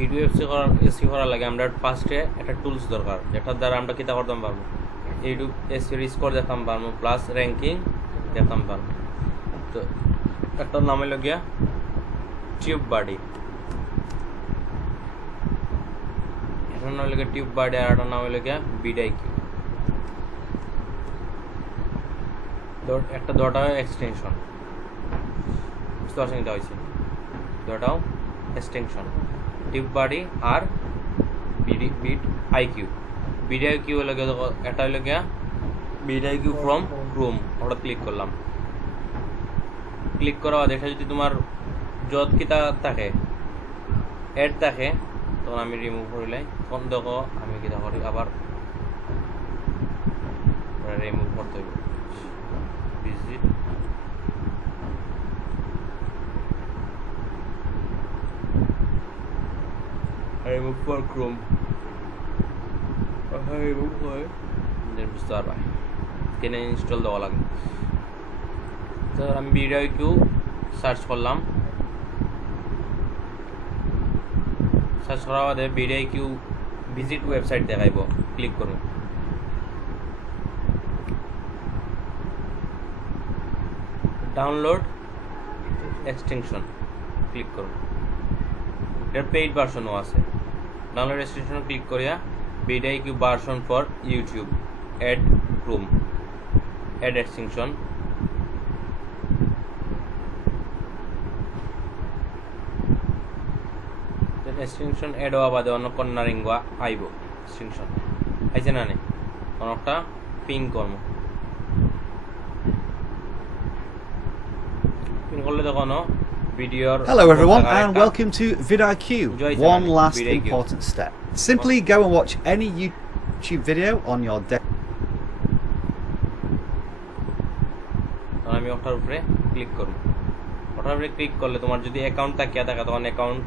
YouTube SEO করার লাগে আমরা ফার্স্টে একটা টুলস দরকার, যেটার দ্বারা আমরা কিতা করতাম পারবো, ইউটিউব এসইও স্কোর দেখতাম পারবো, প্লাস র্যাঙ্কিং দেখতাম পারবো। তো একটার নাম হলো গিয়া টিউব বাডি, এটার নাম হলো গিয়া টিউব বাডি, আর এটার নাম হলো গিয়া বিডআইকিউ। একটা দুটাও এক্সটেনশন, বুঝতে পারছেন এটা হয়েছে, দুটাও এক্সটেনশন টিউব বাডি আর বিড আইকিউ। বিডআইকিউ হলো গিয়া, এটা হলো গিয়া বিডআইকিউ ফ্রম ক্রোম, ওটা ক্লিক করলাম। ক্লিক করা বাদে এটা যদি তোমার যত কিতা থাকে অ্যাড থাকে তখন আমি রিমুভ করিলাই, তখন দেখো আমি কিতা করি আবার রিমুভ করতে হবে। Visit remove for Chrome, remove হয় বুঝতে পারবা কেন ইনস্টল দেওয়া লাগে। তো আমি বিডআইকিউ সার্চ করলাম, সার্চ করার বাদে বিডআইকিউ ভিজিট ওয়েবসাইট দেখাইব, ক্লিক করুন। ডাউনলোড এক্সটেনশন ক্লিক করুন, এর পেইড ভার্সনও আছে। ডাউনলোড এক্সটেনশন ক্লিক করিয়া vidIQ version for YouTube add Chrome add extension, extension add হওয়া বাদে অন্য কর্নারিং আইব, এক্সটেনশন আইছে না নেই, অনেকটা পিং কর্ম পিং করলে তখন ভিডিওর। Hello everyone and welcome to vidIQ. One last important step. Simply go and watch any YouTube video on your আমি ওটার উপরে ক্লিক করব, ওটার উপরে ক্লিক করলে তোমার যদি অ্যাকাউন্ট থাকে তখন অ্যাকাউন্ট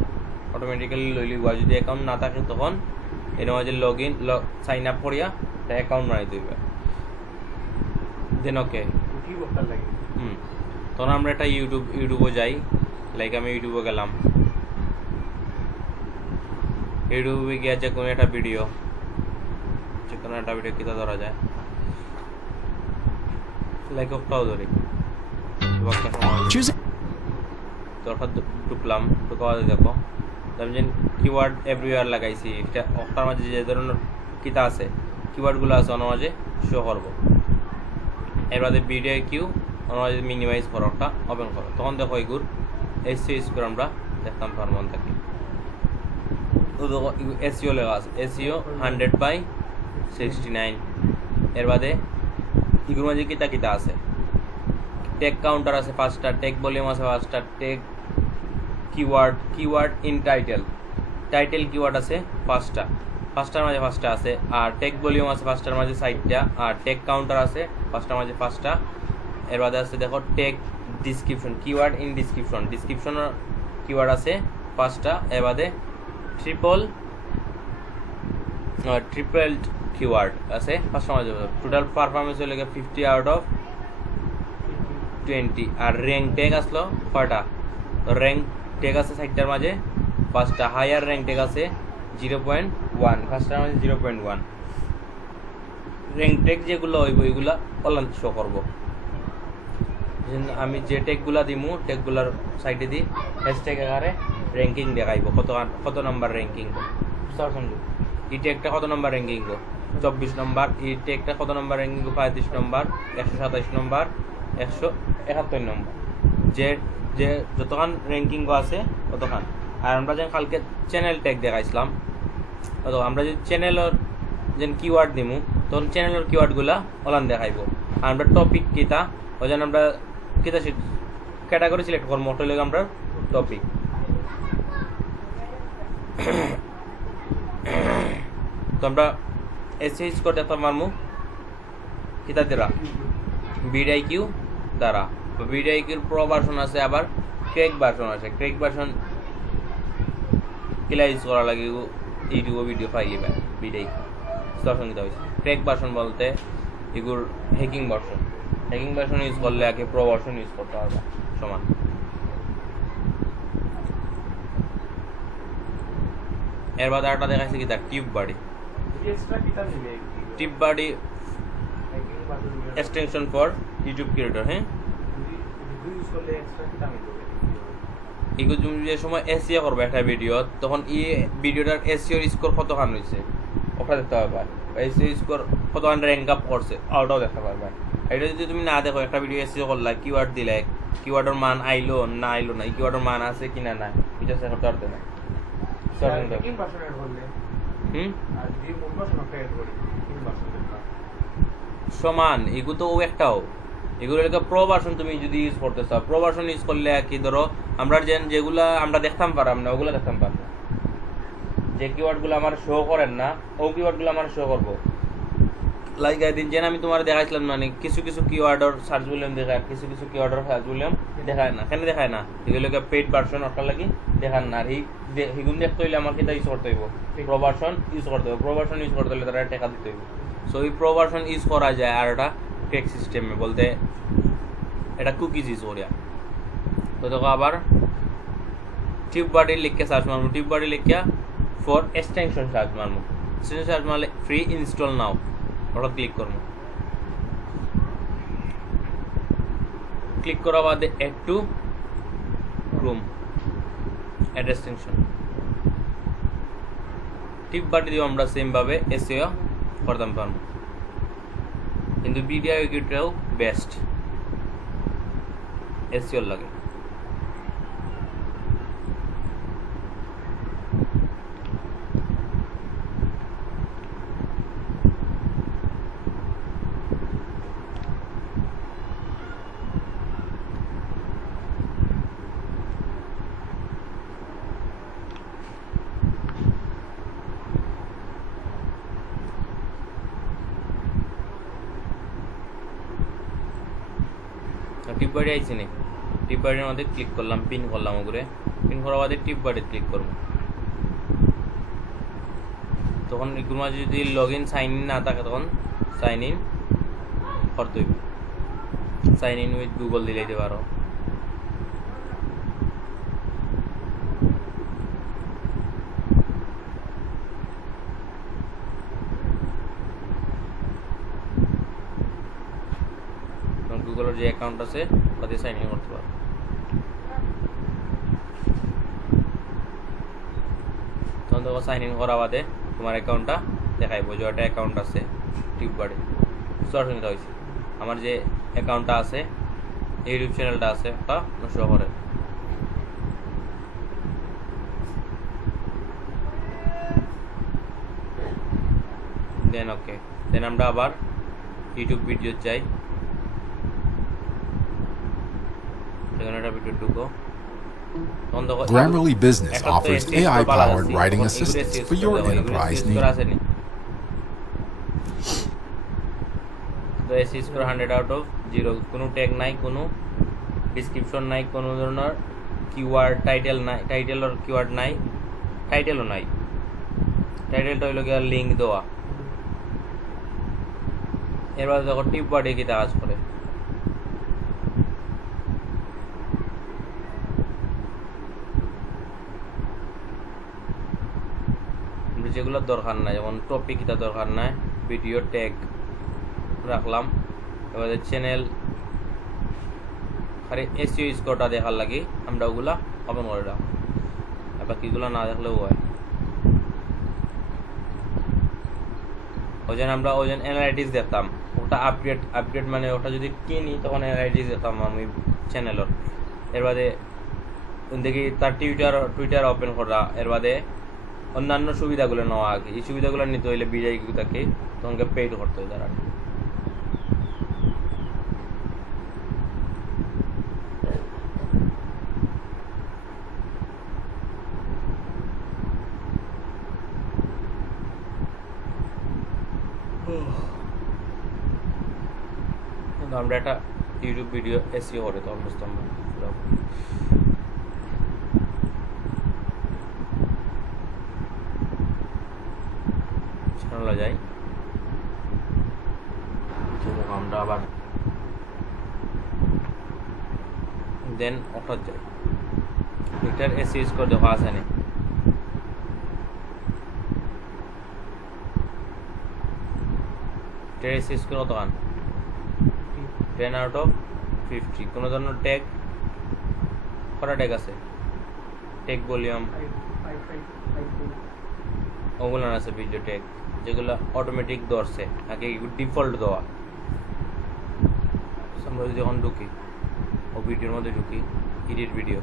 অটোমেটিক্যালি লইলি, আর যদি অ্যাকাউন্ট না থাকে তখন এর মাঝে সাইন আপ করিয়া একটা অ্যাকাউন্ট বানাই দিবে, দেন ওকে। তখন আমরা একটা ইউটিউবে যাই, লাইক আমি ইউটিউবে গেলাম, ইউটিউবে গিয়ে যে কোনো একটা ভিডিও কিতা ধরা যায়, লাইক ওটাও ধরি ঢুকলাম, ঢুকার দেখো আমি যে কিওয়ার্ড এভরিওয়ার লাগাইছি, এটা ওটার মাঝে যে ধরনের কিতা আছে কিওয়ার্ডগুলো আছে ওনার মাঝে শো করবো। এর বাদে বিডআইকিউ ওনার মাঝে মিনিমাইজ করো, ওটা ওপেন করো, তখন দেখো এগুলো এসইও স্কোর আমরা দেখতাম পারবো থাকি। তো দেখো এসইও লেখা আছে, এসইও 100/69। এর বাদে এগুলোর মাঝে কিতা কিতা আছে, টেক কাউন্টার আছে 5টা, টেক ভলিউম আছে 5টা, tag keyword in title keyword আছে 5টা, 5টার মাঝে 5টা আছে, আর টেক ভলিউম আছে 5টার মাঝে 60টা, আর টেক কাউন্টার আছে 5টার মাঝে 5টা। এর বাদে আছে দেখো tag description, keyword in description keyword আছে 5টা। এর বাদে ট্রিপল কিওয়ার্ড আছে 5টার মাঝে। টোটাল পারফরমেন্স হলে 50 আউট অফ 20। আর র্যাঙ্ক ট্যাগ আসলো কয়টা, র্যাঙ্ক ট্যাগ আছে 60টার মাঝে 5টা, হায়ার র্যাঙ্ক ট্যাগ আছে 0.1, 5টার মাঝে 0.1। র্যাঙ্ক ট্যাগ যেগুলো হইব এগুলা অনলাইন শো করব। আমি যে ট্যাগগুলা দিমু ট্যাগগুলার সাইডে দিই হ্যাশট্যাগ আকারে র্যাঙ্কিং দেখাইব, কত নাম্বার র্যাঙ্কিং, এই ট্যাগটা কত নাম্বার র্যাঙ্কিং 24 নম্বর, এই ট্যাগটা কত নাম্বার র্যাঙ্কিং 35 নম্বর, 127 নম্বর, 171 নম্বর, যে যতক্ষণ র্যাঙ্কিং আছে ততক্ষণ। আর আমরা যখন কালকে চ্যানেল ট্যাগ দেখাইছিলাম, তো আমরা যদি চ্যানেলের যে কিওয়ার্ড দিমু তখন চ্যানেলের কিওয়ার্ডগুলা অলান দেখাইব। আর আমরা টপিক কিতা ওই জন্য আমরা কিতা ক্যাটাগরি সিলেক্ট করবো, ওটা হলে আমরা টপিক। তো আমরা এসএইচ করে দেখতে পারবো কিতা দ্বারা, বিডআইকিউ দ্বারা। বিডআইকিউর প্রো ভার্সন আছে, আবার ক্র্যাক ভার্সন আছে। ক্র্যাক ভার্সন কিলা ইউজ করা লাগে ইউটিউবে ভিডিও ফাইলি পায় বিডআইকিউ সঙ্গীত হয়েছে। ক্র্যাক ভার্সন বলতে এগুর হ্যাকিং ভার্সন ইউজ করলে আগে প্রো ভার্সন ইউজ করতে হবে সমান। এর বাদে আরেকটা দেখাইছে কি তার টিউব বডি এক্সট্রা কিতা নিবে tube body extension for YouTube creator হ্যাঁ রিভিউ ইউজ করলে এক্সট্রা কিতা নিবে এগুলো তুমি যে সময় এসিও করবে একটা ভিডিও তখন এই ভিডিওটার এসিওর স্কোর কতখান হয়েছে ওটা দেখতে পারবে এসিও স্কোর কতখান র্যাঙ্ক আপ করছে ওটাও দেখতে পারবে এটা যদি তুমি না দেখো একটা ভিডিও এসিও করলা কিওয়ার্ড দিলে কিওয়ার্ডের মান আইলো না এই কিওয়ার্ডের মান আছে কিনা না এটা চেক করতে পারতে না তিন ভার্সন এড করলে আর যদি মূল ভার্সন এড করি তিন ভার্সন সমান এগুলো তো একটাও এগুলো প্রো ভার্সন তুমি যদি ইউজ করতে চাও প্রো ভার্সন ইউজ করলে কি ধরো আমরা যেগুলা আমরা দেখতাম পারলাম না ওগুলো দেখতাম পারবো যে কিওয়ার্ডগুলো আমার শো করেন না ও কিওয়ার্ডগুলো আমার শো করবো লাইক একদিন যেন আমি তোমার দেখাইছিলাম মানে কিছু কিওয়ার্ডের সার্চ ভলিউম দেখায় কিছু কিওয়ার্ডের সার্চ ভলিউম দেখায় না কেন দেখায় না এগুলোকে পেইড ভার্সন ওটা লাগি দেখান না আর হিগুন দেখতে হইলে আমার কিটা ইউজ করতে হইব প্রো ভার্সন ইউজ করতে হবে প্রো ভার্সন ইউজ করতে হলে তারা টাকা দিতে হইব সো এই প্রো ভার্সন ইউজ করা যায় আর এটা টেক সিস্টেমে বলতে এটা কুকিজ ইউজ করিয়া তো দেখো আবার টিউব বডি লিখে সার্চ মারবো টিউব বডি লিখিয়া ফর এক্সটেনশন সার্চ মারবো এক্সটেনশন সার্চ মারলে ফ্রি ইনস্টল নাও ওটা ক্লিক করবো ক্লিক করার বাদে add to Chrome add extension টিপ বাটি দিয়ে আমরা সেম ভাবে এসইও করতাম পারবো কিন্তু ভিডিও এডিটরও বেস্ট এসইও লাগে টিপ বাড়ি আইছে নাকি টিপ বাড়ির মধ্যে ক্লিক করলাম পিন করলাম ওগুলো পিন করার বাদে টিপ বাড়ি ক্লিক করবো তখন এগুলোর মাঝে যদি লগ ইন সাইন ইন না থাকে তখন সাইন ইন করতে হইব সাইন ইন উইথ গুগল দিলেইতে পারো গুগলের যে অ্যাকাউন্ট আছে ওটাতে সাইন ইন করতে পারো তখন দেখো সাইন ইন করা বাদে তোমার অ্যাকাউন্টটা দেখাইবো যে একটা অ্যাকাউন্ট আছে টিউব বাড়ি সরাসরি হয়েছে আমার যে অ্যাকাউন্টটা আছে ইউটিউব চ্যানেলটা আছে ওটা শো করে দেন ওকে দেন আমরা আবার ইউটিউব ভিডিও চাই Grammarly Business offers AI-powered writing assistance for your enterprise needs. তো এসি স্কোর 100 আউট অফ 0 কোনো ট্যাগ নাই কোনো ডেসক্রিপশন নাই কোনো ধরনের কিওয়ার্ড টাইটেল নাই টাইটেল আর কিওয়ার্ড নাই টাইটেলও নাই টাইটেলটা হইল গিয়ে লিঙ্ক দেওয়া এরপর দেখো টিপ বডি কি কাজ করে যেগুলো দরকার নাই যেমন টপিক এটা দরকার নাই ভিডিও ট্যাগ রাখলাম এবারে চ্যানেল আরে এসইও স্কোরটা দেখার লাগি আমরা ওগুলা ওপেন করে রাখলাম আর বাকিগুলো না দেখলেও হয় ওজন আমরা ওজন অ্যানালাইটিক্স দেখতাম ওটা আপডেট মানে ওটা যদি কিনি তখন অ্যানালাইটিক্স দেখতাম আমি চ্যানেলের এর বাদে দেখি তার টুইটার ওপেন করা এর বাদে অন্যান্য সুবিধাগুলো নেওয়া আগে এই সুবিধাগুলো নিতে হইলে বিজয়গুলোকে তোমাকে পেইড করতে হয় তারা আমরা একটা ইউটিউব ভিডিও এসইও করে তো অলমোস্ট আমরা চ্যানেলে যাই আমরা আবার দেন ওটা যাই এটার এসইও স্কোর দেখা আছে না টের স্কোর কত গান 10 আউট অফ 50 কোনো ধরনের ট্যাগ কটা ট্যাগ আছে ট্যাগ ভলিউম ওগুলো আছে ভিডিও ট্যাগ যেগুলো অটোমেটিক ধরছে আগে ডিফল্ট দেওয়া আমরা যখন ঢুকি ও ভিডিওর মধ্যে ঢুকি এডিট ভিডিও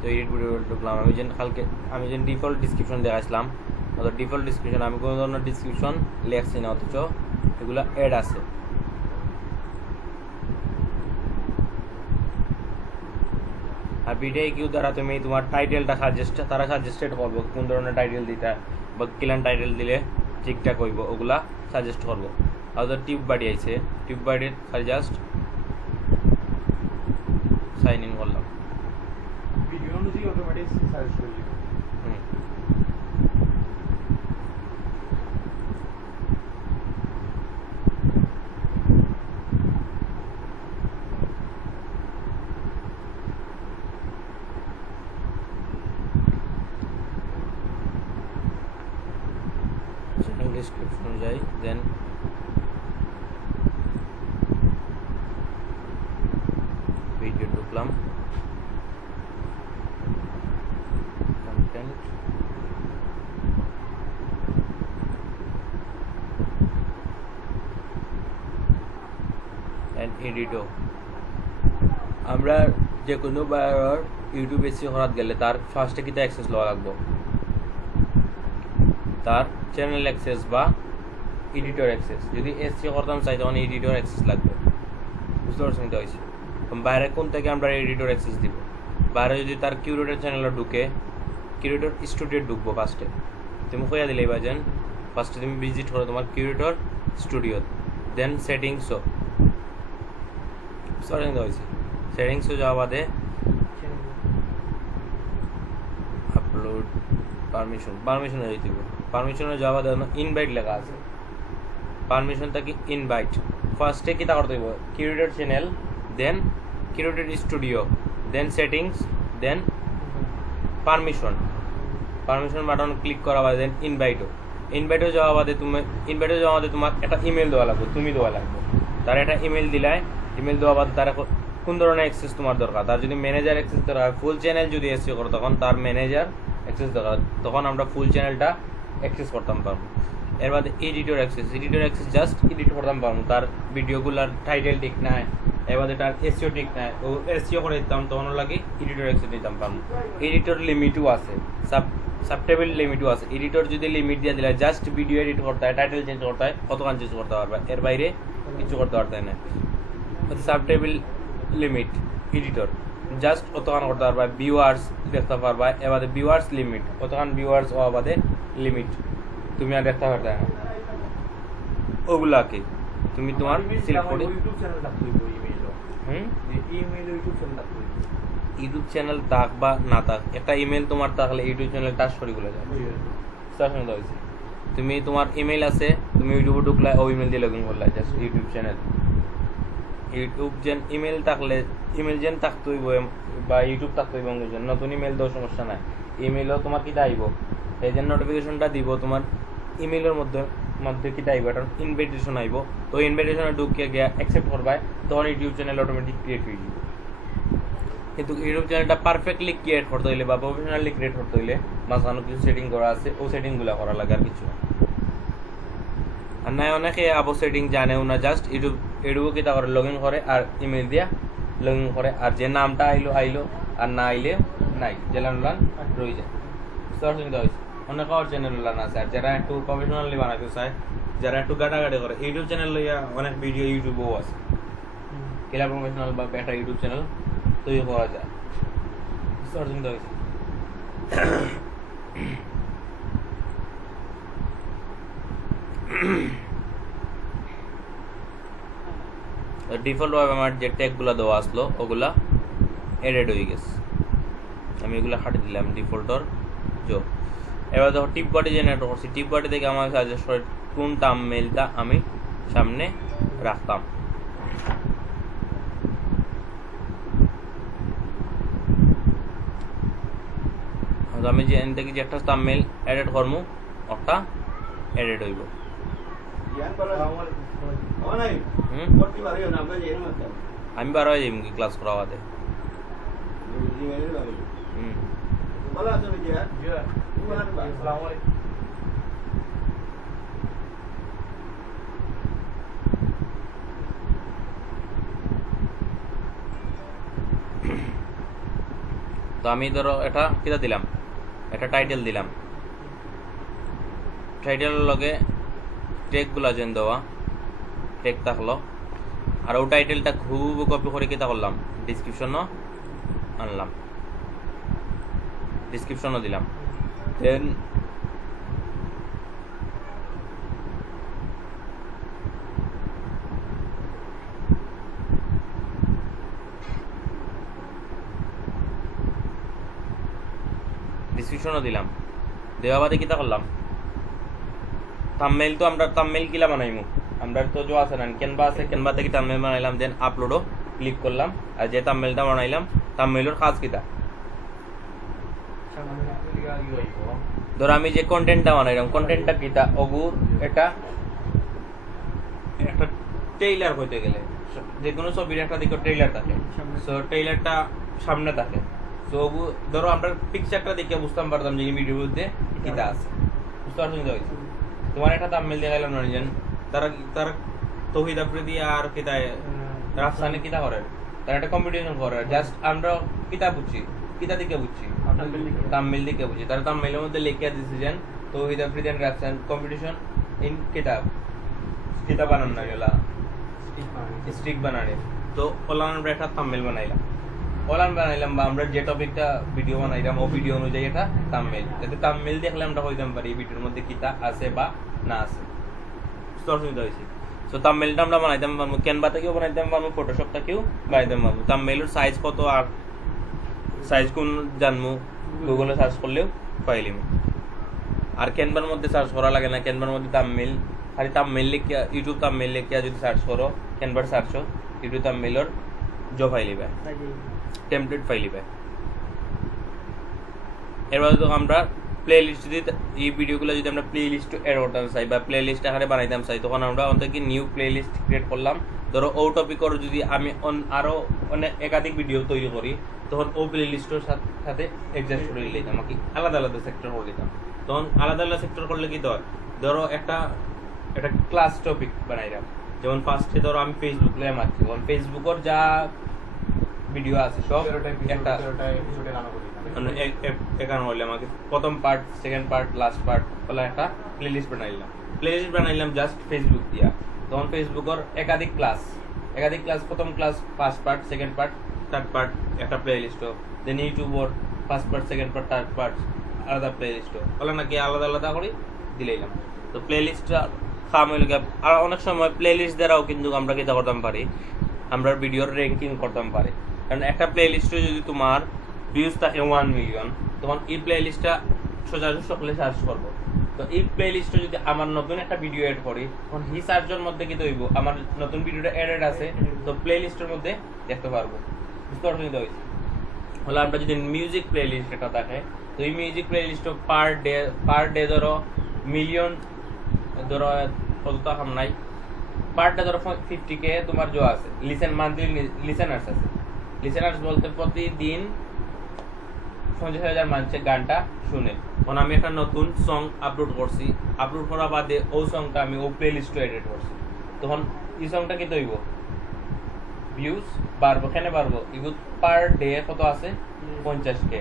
তো এডিট ভিডিও ঢুকলাম আমি যেন ডিফল্ট ডিসক্রিপশন দেখাইছিলাম অর্থাৎ ডিফল্ট ডিসক্রিপশন আমি কোনো ধরনের ডিসক্রিপশন লেখছি না অথচ এগুলো অ্যাড আছে আর ভিডিও কিউ দ্বারা তুমি তোমার টাইটেলটা তারা সাজেস্টেড করবো কোন ধরনের টাইটেল দিতে বা কিলান টাইটেল দিলে ঠিকঠাক হইব ওগুলা সাজেস্ট করবো আর টিউব বাড়ি আছে টিউব বাড়ির খালি জাস্ট সাইন ইন করলাম ভিডিও অনুযায়ী অটোমেটিক সার্চ করে দিবে ডিসক্রিপশন অনুযায়ী দেন ভিডিও ঢুকলাম কন্টেন্ট এন্ড এডিটও আমরা যে কোনো ইউটিউব এসি করাত গেলে তার ফার্স্টে কিতা অ্যাক্সেস লওয়া লাগবো তার চ্যানেল অ্যাক্সেস বা এডিটর অ্যাক্সেস যদি এসসিও করতাম চাই তখন এডিটর অ্যাক্সেস লাগবে বুঝতে পারছেন তো হয়েছে বাইরে কোন থেকে আমরা এডিটর অ্যাক্সেস দিব বাইরে যদি তার কিউরেটর চ্যানেলে ঢুকে কিউরেটর স্টুডিও ঢুকবো ফার্স্টে তুমি কইয়া দিলেই বাজেন ফার্স্টে তুমি ভিজিট করো তোমার কিউরেটর স্টুডিও দেন সেটিংসও বুঝতে পারছেন তো হয়েছে সেটিংসও যাওয়া বাদে আপলোড পারমিশনে যেতে হবে পারমিশনে যাওয়া দেওয়া ইনভাইট লেখা আছে পারমিশন থাকি ইনভাইট ফার্স্টে কিতা করতে হইব creator channel then creator studio then settings then permission button click করা বাদে দেন ইনভাইটও যাওয়া বাদে তোমার একটা ইমেল দেওয়া লাগবে তুমি দেওয়া লাগবে তার একটা ইমেল দেওয়া বাদে তারা কোন ধরনের অ্যাক্সেস তোমার দরকার তার যদি ম্যানেজার অ্যাক্সেস দরকার ফুল চ্যানেল যদি এসিও করো তখন তার ম্যানেজার অ্যাক্সেস দরকার তখন আমরা ফুল চ্যানেলটা অ্যাক্সেস করতাম পারবো এর বাদে এডিটর অ্যাক্সেস জাস্ট এডিট করতাম পারবো তার ভিডিওগুলার টাইটেল ঠিক নাই এর বাদে তার এসিও ঠিক নাই ও এসিও করে দিতাম তখন লাগে এডিটর অ্যাক্সেস দিতাম পারবো এডিটর লিমিটও আছে সাবটেবল লিমিটও আছে এডিটর যদি লিমিট দিয়ে দিলে জাস্ট ভিডিও এডিট করতে হয় টাইটেল চেঞ্জ করতে হয় কতক্ষণ চেঞ্জ করতে পারবে এর বাইরে কিছু করতে পারতে না সাবটেবল লিমিট এডিটর জাস্ট অতখান করতে পারবা ভিউয়ার্স দেখতে পারবা এবারে ভিউয়ার্স লিমিট অতখান ভিউয়ার্স ও আবাদে লিমিট তুমি আর দেখতে পারবে না ওগুলাকে তুমি তোমার সিলেক্ট করে ইউটিউব চ্যানেল থাকতে হইব ইমেইল ইউটিউব চ্যানেল থাক বা না থাক একটা ইমেল তোমার থাকলে ইউটিউব চ্যানেল টাচ করে গুলো যাবে সার্চ হয়েছে তুমি তোমার ইমেল আছে তুমি ইউটিউবে ঢুকলে ও ইমেল দিয়ে লগ ইন করলে জাস্ট ইউটিউব চ্যানেল ইউটিউব যেন ইমেল থাকলে ইমেল যেন থাকতে হইব বা ইউটিউব থাকতে হইব নতুন ইমেল দেওয়ার সমস্যা নাই ইমেলও তোমার কিটা আইব এই যে নোটিফিকেশনটা দিব তোমার ইমেলের মধ্যে কিটা আইব একটা ইনভাইটেশন আইব তো ইনভাইটেশনে ঢুকে গিয়া অ্যাকসেপ্ট করবা তখন ইউটিউব চ্যানেল অটোমেটিক ক্রিয়েট হয়ে যাবে কিন্তু ইউটিউব চ্যানেলটা পারফেক্টলি ক্রিয়েট করতে হইলে বা প্রফেশনালি ক্রিয়েট করতে হইলে মাঝখানে কিছু সেটিং করা আছে ও সেটিংগুলো করা লাগে আর কিছু আর নাই অনেকে আবো সেটিং জানেও না জাস্ট ইউটিউবে কিতা করে লগ ইন করে আর ইমেল দিয়া লগ ইন করে আর যে নামটা আইলো আর না আইলে নাই জেলান রয়ে যায় অনেক চ্যানেল আছে আর যারা একটু প্রফেশনালি বানাতে চায় যারা একটু গাটাগাটি করে ইউটিউব চ্যানেল লইয়া অনেক ভিডিও ইউটিউবেও আছে কেলা প্রফেশনাল বা বেটার ইউটিউব চ্যানেল তৈরি করা যায় ডিফল্ট ভাবে আমার যে ট্যাগগুলো দেওয়া আসলো ওগুলা এডেড হয়ে গেছে আমি এগুলো হাঁটে দিলাম ডিফল্টর জো এবার দেখো টিপ বডি জেনারেট করছি টিপ বডি থেকে আমার সাজেস্ট করে কোন থাম্বনেইলটা আমি সামনে রাখতাম তো আমি যে এখান থেকে যে একটা থাম্বনেল এডিট করবো ওটা এডিট হইব আমি বার হয়ে যাই ক্লাস করা বাদে তো আমি ধরো এটা কিটা দিলাম এটা টাইটেল দিলাম টাইটেলের লগে টেকগুলা যেন দেওয়া টেক থাকলো আর ও টাইটেলটা খুব কপি করে কিতা করলাম ডিসক্রিপশনও আনলাম ডিসক্রিপশনও দিলাম দেন ডিসক্রিপশনও দিলাম দেওয়া বাদে কিতা করলাম থাম্বনেল তো আমরা থাম্বনেল কিলা বানাইমু আমরা তো जो আছে না ক্যানভা আছে ক্যানভা থেকে থাম্বনেল বানাইলাম দেন আপলোডও ক্লিক করলাম আর যে থাম্বনেলটা বানাইলাম থাম্বনেলের কাজ কিটা ধর আমি যে কন্টেন্টটা বানাইলাম কন্টেন্টটা কিটা অগুর এটা একটা ট্রেইলার হইতে গেলে যে কোনো ছবির একটা দিকে ট্রেইলার থাকে সো ট্রেইলারটা সামনে থাকে তো ধরো আমরা পিকচারটা দেখে বুঝতাম পারতাম যে এই ভিডিওর মধ্যে কিটা আছে বুঝতে পারছো না তোমার একটা থাম্বনেল দেখাইলাম না জান তারা তারা তৌহিদ আফ্রিদি আর কিতা রাফসানে কিতা করে তারা একটা কম্পিটিশন করে জাস্ট আমরা কিতা বুঝছি কিতা দিকে বুঝছি থাম্বনেল দিকে বুঝছি তারা থাম্বনেলের মধ্যে লিখে দিয়েছে জান Tawhid Afridi and Rafsan competition in কিতাব কিতাব বানান না গেলা স্টিক বানানে তো ওলান আমরা একটা থাম্বনেল বানাইলাম ওলান বানাইলাম বা আমরা যে টপিকটা ভিডিও বানাইলাম ও ভিডিও অনুযায়ী এটা থাম্বনেল যাতে থাম্বনেল দেখলে আমরা হইতাম পারি এই ভিডিওর মধ্যে কিতা আছে বা না আছে সুবিধা হয়েছে সো থাম্বনেলটা আমরা বানাইতাম পারবো ক্যানভা থেকেও বানাইতাম পারবো ফটোশপ থেকেও বানাইতাম পারবো থাম্বনেলের সাইজ কত আর সাইজ কোন জানবো গুগলে সার্চ করলেও পাইলিম আর ক্যানভার মধ্যে সার্চ করা লাগে না ক্যানভার মধ্যে থাম্বনেল খালি থাম্বনেল লিখে ইউটিউব থাম্বনেল লিখে যদি সার্চ করো ক্যানভার সার্চ ইউটিউব থাম্বনেলের জো ফাইলিবে টেমপ্লেট ফাইলিবে এরপর তো আমরা প্লে লিস্ট যদি এই ভিডিওগুলো যদি আমরা প্লে লিস্ট এড করতাম চাই বা প্লে লিস্ট আকারে বানাইতাম চাই তখন আমরা অন্তত নিউ প্লে লিস্ট ক্রিয়েট করলাম ধরো ও টপিকের যদি আমি আরো অনেক একাধিক ভিডিও তৈরি করি তখন ও প্লে লিস্টের সাথে অ্যাডজাস্ট করে নিতাম কি আলাদা আলাদা সেক্টর করে দিতাম তখন আলাদা আলাদা সেক্টর করলে কি ধরো একটা ক্লাস টপিক বানাইলাম যেমন ফার্স্টে ধরো আমি ফেসবুক লে মারছি তখন ফেসবুকের যা ভিডিও আছে সব একটা এখানে হইলে আমাকে প্রথম part second part last part বলে একটা প্লে লিস্ট বানাইলাম জাস্ট ফেসবুক দিয়া তখন ফেসবুকের একাধিক ক্লাস প্রথম class first part second part third part একটা প্লে লিস্ট দেন ইউটিউবর first part second part third part আলাদা প্লে লিস্ট বলে নাকি আলাদা আলাদা করে দিলাম তো প্লে লিস্টটা খাম হইলে আর অনেক সময় প্লে লিস্ট দ্বারাও কিন্তু আমরা কিতা করতাম পারি আমরা ভিডিওর র্যাঙ্কিং করতাম পারি কারণ একটা প্লে লিস্টে যদি তোমার ভিউজ থাকে 1 মিলিয়ন তখন এই প্লে লিস্টটা সোজাসুজি সকলে সার্চ করবো তো এই প্লে লিস্টে যদি আমার নতুন একটা ভিডিও এড করি তখন হি সার্চের মধ্যে কি হইব আমার নতুন ভিডিওটা এড আছে তো প্লে লিস্টের মধ্যে দেখতে পারবো বুঝতে পারছো কি হইছে হলে আমরা যদি মিউজিক প্লে লিস্ট এটা থাকে তো এই music playlist per day ধরো মিলিয়ন ধরো কতটা কাম নাই পার ডে ধরো 50K তোমার जो আছে মান্থলি লিসেনার্স আছে লিসেনার্স বলতে প্রতিদিন 50,000 মানুষ গানটা শুনে এখন আমি একটা নতুন সং আপলোড করছি আপলোড করা বাদে ও সংটা আমি ও প্লে লিস্টে এডিট করছি তখন এই সংটা কি হইব ভিউজ বাড়বো কেন বাড়বো এগুলো পার ডে কত আছে 50K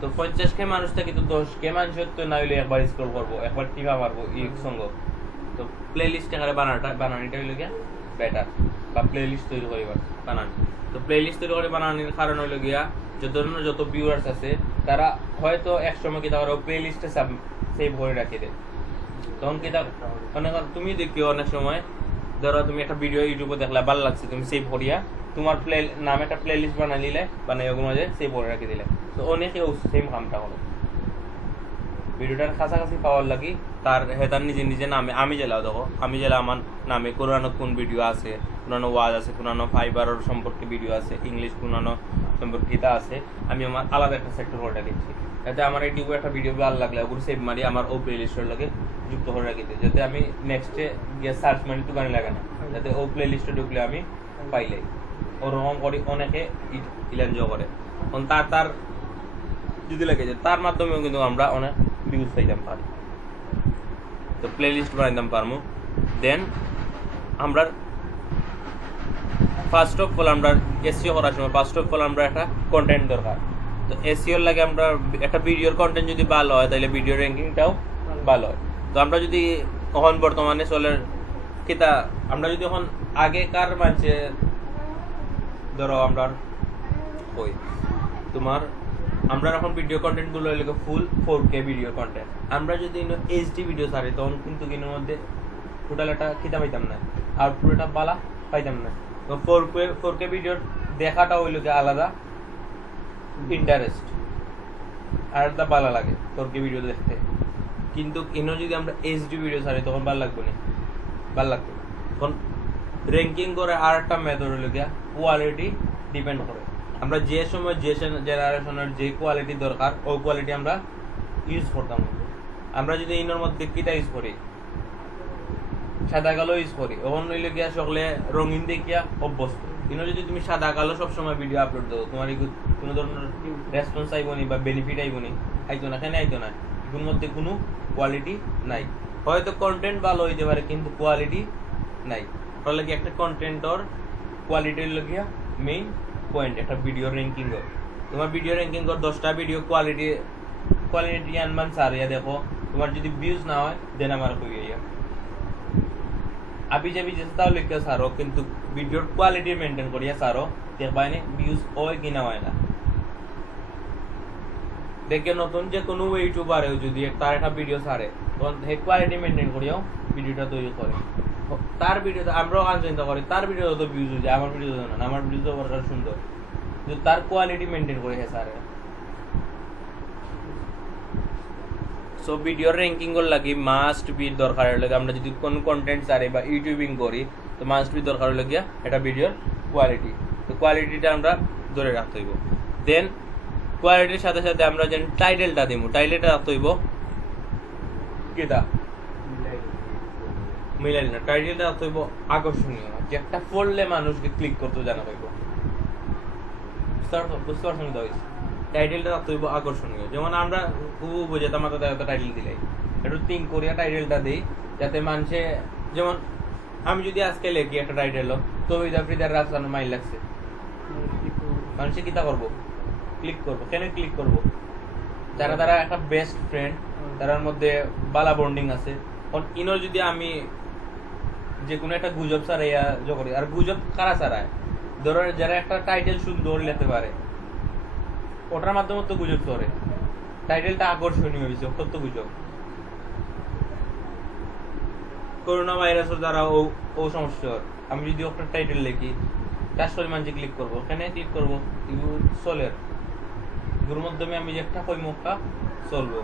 তো 50K মানুষটা কিন্তু 10K মানুষের তো না হইলে একবার স্ক্রল করবো একবার টিপা মারবো এই সঙ্গ তো প্লে লিস্ট এখানে বানানোটা হইল গিয়া বেটার বা প্লে লিস্ট তৈরি করিবার বানান তো প্লে লিস্ট তৈরি করে বানানোর কারণ হইল গিয়া যত ভিউয়ার্স আছে তারা হয়তো এক সময় কি তারা প্লে লিস্টে সেভ করে রাখে দেয় তখন কি তুমি দেখিও অনেক সময় ধরো তুমি একটা ভিডিও ইউটিউবে দেখলা ভালো লাগছে তুমি সেভ করিয়া তোমার নামে একটা প্লে লিস্ট বানাই নিলে বানাই ওগুলো মাঝে সেভ করে রাখি দিলে তো অনেকেও সেম কামটা করো ভিডিওটার কাছাকাছি পাওয়ার লাগি তার নিজে নিজে নামে আমি জেলাও দেখো আমি জেলা আমার নামে কোরআন কোন ভিডিও আছে কোরআন ওয়াজ আছে কোরআন ফাইবারের সম্পর্কে ভিডিও আছে ইংলিশ কোরআন সম্পর্কিত আছে আমি আমার আলাদা একটা সেক্টর করে রেখেছি যাতে আমার ইউটিউবে একটা ভিডিও ভালো লাগলে ওগুলো সেভ মারি আমার ও প্লে লিস্টের লগে যুক্ত করে রাখি দিই যাতে আমি নেক্সটে গিয়ে সার্চ মারি দোকানে লাগে না যাতে ও প্লে লিস্টে ঢুকলে আমি পাইলে ওরকম করি অনেকে এনজয় করে কারণ তার যদি লাগে যে তার মাধ্যমেও কিন্তু আমরা অনেক ভিউজ পাইতাম পারি তো প্লে লিস্ট বানাইতাম পারবো দেন আমরা ফার্স্ট অফ অল আমরা এসইও করার সময় ফার্স্ট অফ অল আমরা একটা কন্টেন্ট দরকার তো এসইওর লাগে আমরা একটা ভিডিওর কন্টেন্ট যদি ভালো হয় তাহলে ভিডিও র্যাঙ্কিংটাও ভালো হয় তো আমরা যদি এখন বর্তমানে চলে কিতা আমরা যদি এখন আগেকার মানছে ধরো আমরা ওই তোমার আমরা এখন ভিডিও কন্টেন্টগুলো হইলে ফুল 4K ভিডিও কন্টেন্ট আমরা যদি এইচডি ভিডিও ছাড়ি তখন কিন্তু কিনোর মধ্যে টোটাল একটা কিতা পাইতাম না আউটপুট একটা বালা পাইতাম না তো 4K ভিডিওর দেখাটা হইল কি আলাদা ইন্টারেস্ট আর একটা ভালো লাগে 4K ভিডিও দেখতে কিন্তু ইনো যদি আমরা এইচডি ভিডিও ছাড়ি তখন ভালো লাগবে না ভালো লাগবে তখন র্যাঙ্কিং করে আর একটা মেথড হইল গিয়া কোয়ালিটি ডিপেন্ড করে আমরা যে সময় যে জেনারেশনের যে কোয়ালিটি দরকার ওই কোয়ালিটি আমরা ইউজ করতাম আমরা যদি ইনোর মধ্যে কিটা ইউজ করি সাদা কালো ইউজ করি তখন হইলে গিয়া সকলে রঙিন দেখিয়া অভ্যস্ত ইনো যদি তুমি সাদা কালো সবসময় ভিডিও আপলোড দাও তোমার কোনো ধরনের রেসপন্স আইব নি বা বেনিফিট আইব নি আইতো না কেন আইতো না এগুলোর মধ্যে কোনো কোয়ালিটি নাই হয়তো কন্টেন্ট ভালো হইতে পারে কিন্তু কোয়ালিটি নাই তাহলে কি একটা কন্টেন্টর কোয়ালিটির লগিয়া মেইন পয়েন্ট একটা ভিডিও র্যাঙ্কিং কর তোমার ভিডিও র্যাঙ্কিং কর 10টা ভিডিও কোয়ালিটি আনমান সারিয়া দেখো তোমার যদি ভিউজ না হয় দেন আমার কই ইয়া আবি যাবি যেটা তাও লিখে সারো কিন্তু ভিডিওর কোয়ালিটি মেইনটেইন করিয়া সারো দেখবাইনে ভিউজ হয় কি না হয় না দেখে নতুন যে কোনো ইউটিউবারে যদি তার একটা ভিডিও ছাড়ে তখন হে কোয়ালিটি মেইনটেইন করিয়াও ভিডিওটা তৈরি করে তার ভিডিওতে আমরাও চিন্তা করি তার ভিডিও তো ভিউজ হয়ে যায় আমার ভিডিও না আমার ভিডিও তো বড় সুন্দর কিন্তু তার কোয়ালিটি মেইনটেইন করে হে স্যার সো ভিডিও র্যাঙ্কিং এর লাগি মাস্ট বি দরকার লাগে আমরা যদি কোন কন্টেন্ট ছাড়ি বা ইউটিউবিং করি তো মাস্ট বি দরকার লাগে এটা ভিডিওর কোয়ালিটি তো কোয়ালিটিটা আমরা ধরে রাখতে হইব দেন কোয়ালিটির সাথে সাথে আমরা যেন টাইটেলটা দিমু টাইটেলটা রাখতে হইব কিটা মিলাই না টাইটেলটা রাখতে হইব আকর্ষণীয় যে একটা পড়লে মানুষকে ক্লিক করতে জানা পাইব বুঝতে পারছেন তো টাইটেলটা রাখতে হইব আকর্ষণীয় যেমন আমরা বুঝাতাম মাত্র টাইটেল দিলাই একটু থিঙ্ক করিয়া টাইটেলটা দিই যাতে মানুষে যেমন আমি যদি আজকে লেখি একটা টাইটেল তো ওই ফ্রিদার রাস্তানো মাইল লাগছে মানুষে কিতা করবো ক্লিক করবো কেন ক্লিক করবো যারা তারা একটা বেস্ট ফ্রেন্ড তার মধ্যে বালা বন্ডিং আছে ইনোর যদি আমি যে কোনো একটা গুজব ছাড়াইয়া করি আর গুজব কারা ছাড়ায় ধরো যারা একটা টাইটেল সুন্দর লিখতে পারে ওটার মাধ্যমে তো গুজব করে টাইটেলটা আকর্ষণীয় হয়েছে কত গুজব করোনা ভাইরাসের দ্বারা ও সমস্যা আমি যদি একটা টাইটেল লিখি চাষ মানুষ ক্লিক করবো কেন ক্লিক করবো চলে এগুলোর মাধ্যমে আমি একটা কইমুখটা চলবো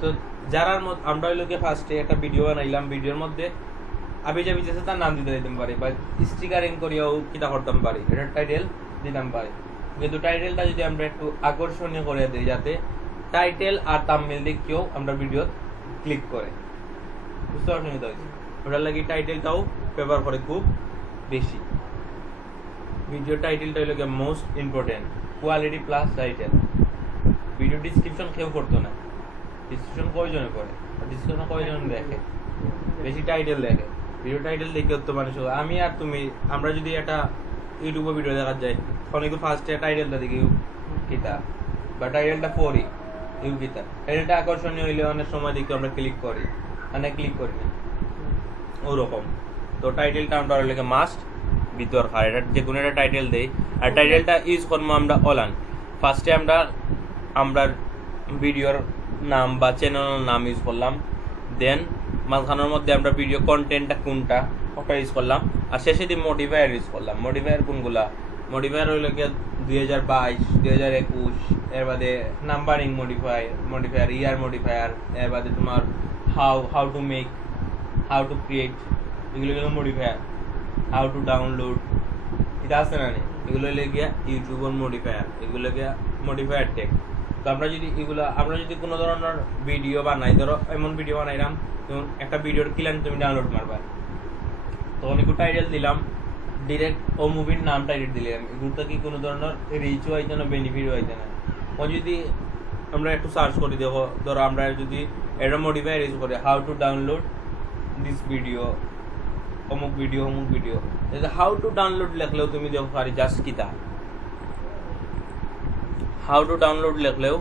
তো যারা আমরা হইলোকে ফার্স্টে একটা ভিডিও বানাইলাম ভিডিওর মধ্যে আবি যাবি যেতে তার নাম দিতে দিতাম পারি বা স্টিকারিং করিয়াও কিতা করতাম পারি এটার টাইটেল দিতাম পারি কিন্তু টাইটেলটা যদি আমরা একটু আকর্ষণীয় করে দিই যাতে টাইটেল আর থাম্বনেল দেখেও আমরা ভিডিও ক্লিক করে বুঝতে পারছেন তো ওটার লাগি টাইটেলটাও ব্যবহার করে খুব বেশি ভিডিও টাইটেলটা হলো most important quality plus title video description কেউ করতো না ডিসক্রিপশন কয়জনে করে ডিসক্রিপশন কয়জন দেখে বেশি টাইটেল দেখে ভিডিও টাইটেল দেখে তো মানুষ আমি আর তুমি আমরা যদি একটা ইউটিউবে ভিডিও দেখা যায় অনেক ফার্স্টে টাইটেলটা দেখি কিতা বা টাইটেলটা পড়ি ইউ কিতা টাইটেলটা আকর্ষণীয় হইলে অনেক সময় দেখি আমরা ক্লিক করি অনেক ক্লিক করি না ওরকম তো টাইটেলটা আমরা লেগে মাস্ট ভিতর আর এটা যে কোনো একটা টাইটেল দেই আর টাইটেলটা ইউজ করবো আমরা অলান ফার্স্টে আমরা ভিডিওর নাম বা চ্যানেলের নাম ইউজ করলাম দেন মাঝখানের মধ্যে আমরা ভিডিও কন্টেন্টটা কোনটা ওটা ইউজ করলাম আর শেষে দিয়ে মডিফায়ার ইউজ করলাম মডিফায়ার কোনগুলা মডিফায়ার হইল গিয়ে 2022 2021 এর বাদে নাম্বারিং মডিফায়ার ইয়ার মডিফায়ার এর বাদে তোমার how to make, how to create, এগুলো গেলো মডিফায়ার, how to download, এটা আছে না নি, এগুলো গিয়া ইউটিউবের মডিফায়ার, এগুলো গিয়া মডিফায়ার টেক। তো আমরা যদি কোনো ধরনের ভিডিও বানাই, ধরো এমন ভিডিও বানাইলাম, যেমন একটা ভিডিওর ক্লিন তুমি ডাউনলোড মারবা, তখন একটু টাইটেল দিলাম, ডিরেক্ট ও মুভির নাম টাইটেল দিলাম, এগুলোতে কি কোনো ধরনের রিচও হইতে না, বেনিফিটও হইতে না। ও যদি আমরা একটু সার্চ করি, দেখো ধরো আমরা যদি এটা মডিফায়ার ইউজ করি, how to download this video, অমুক ভিডিও, হাউ টু ডাউনলোড লেখলেও তুমি দেখো পারি জাস্ট কিতা হাউ টু ডাউনলোড লেখলেও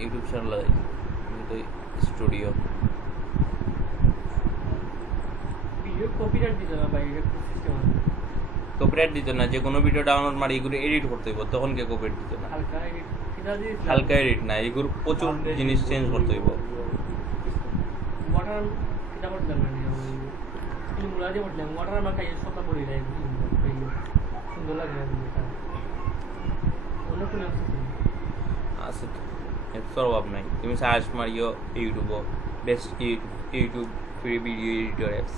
ইউটিউব চ্যানেল স্টুডিও কপিরাইট দিতে না ভাই, এটা খুব সিস্টেম আছে। কপিরাইট দিত না, যে কোনো ভিডিও ডাউনলোড মারি এগুলো এডিট করতে হইব, তখন কে কপিরাইট দিত না। হালকা এডিট এটা দিয়ে হালকা এডিট না, এগুলো প্রচুর জিনিস চেঞ্জ করতে হইব। ওয়াটার এটা বললাম না কিন্তু মুলাজি বললাম ওয়াটার আমার কাছে সবটা পড়ে যায়, সুন্দর লাগে এটা অন্য কোনো আছে তো, এর অভাব নাই। তুমি সার্চ মারিও YouTube, best YouTube free video editor apps.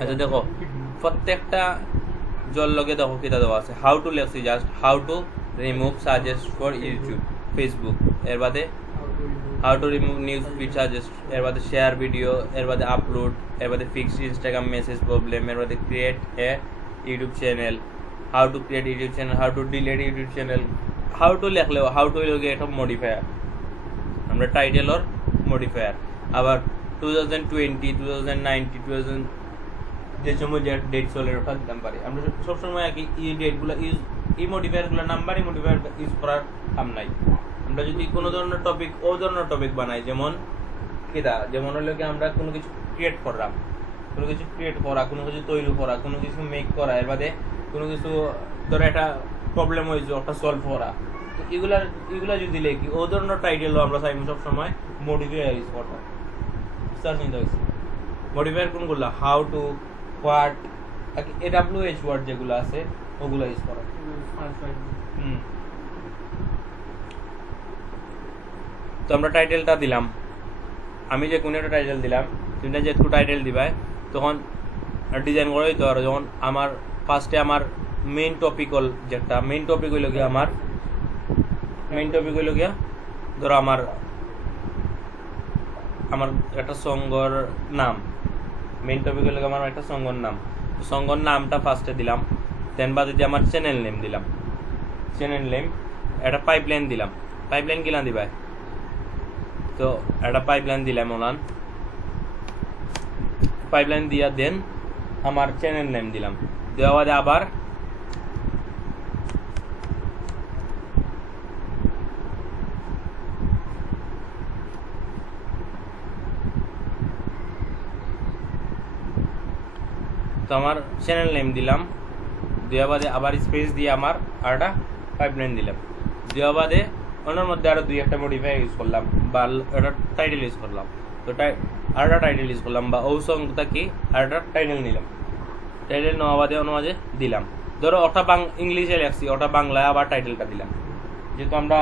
আচ্ছা দেখো, প্রত্যেকটা জল লগে দেখো কিতা দেওয়া আছে, হাউ টু লেখছি just how to remove suggest for YouTube, Facebook, এর বাদে how to remove news feed suggest, এর বাদে শেয়ার ভিডিও, এর বাদে আপলোড, এর বাদে ফিক্সড ইনস্টাগ্রাম মেসেজ প্রবলেম, এর বাদে create a YouTube channel, how to create YouTube channel, how to delete YouTube channel. How to লেখলেও হাউ টু লগে এটা মডিফায়ার, আমরা টাইটেলর মডিফায়ার। আবার 2020, 2090, 2000 যে সময় যে ডেট চলে ওটা দিতাম পারি। আমরা সবসময় আগে এই ডেটগুলো এই মডিফায়ারগুলো নাম্বার মডিফায়ার ইউজ করার কাম নাই। আমরা যদি কোনো ধরনের টপিক বানাই, যেমন হলো কি আমরা কোনো কিছু ক্রিয়েট করা, কোনো কিছু তৈরি করা, কোনো কিছু মেক করা, এর বাদে কোনো কিছু ধরো একটা প্রবলেম হয়েছে ওটা সলভ করা, তো এগুলা যদি লেখি ও ধরনের টাইটেলও আমরা চাইব সবসময় মডিফায়ার ইউজ করতাম। মডিফায়ার কোনগুলো, how to, what, AWH word যেগুলো আছে ওগুলো ইউজ করা। তো আমরা টাইটেলটা দিলাম, আমি যে কোনো একটা টাইটেল দিলাম, তুমি যেটুকু টাইটেল দিবাই তখন ডিজাইন করে দিতে পারো। যখন আমার ফার্স্টে আমার মেইন টপিক হইল গিয়া ধরো আমার একটা সঙ্গর নাম, মেইন টপিক হইল আমার একটা সঙ্গর নাম, সঙ্গর নামটা ফার্স্টে দিলাম, দেন বাদে দিয়ে আমার চ্যানেল নেম দিলাম, একটা পাইপলাইন দিলাম, পাইপলাইন কিলা দিবাই, তো একটা পাইপলাইন দিলাম, পাইপলাইন দিয়া দেন আমার চ্যানেল নেম দিলাম, দেওয়া বাদে আবার তো আমার চ্যানেল নেম দিলাম, দেওয়া বাদে আবার স্পেস দিয়ে আমার আরেকটা পাইপলাইন দিলাম, দেওয়া বাদে ওনার মধ্যে আরো দুই একটা মডিফায়ার ইউজ করলাম বা একটা টাইটেল ইউজ করলাম, তো আরেকটা টাইটেল ইউজ করলাম বা ও সংটা কি আরেকটা টাইটেল নিলাম, টাইটেল নেওয়া বাদে অনুমাজে দিলাম। ধরো ওটা ইংলিশে লেখছি, ওটা বাংলায় আবার টাইটেলটা দিলাম, যেহেতু আমরা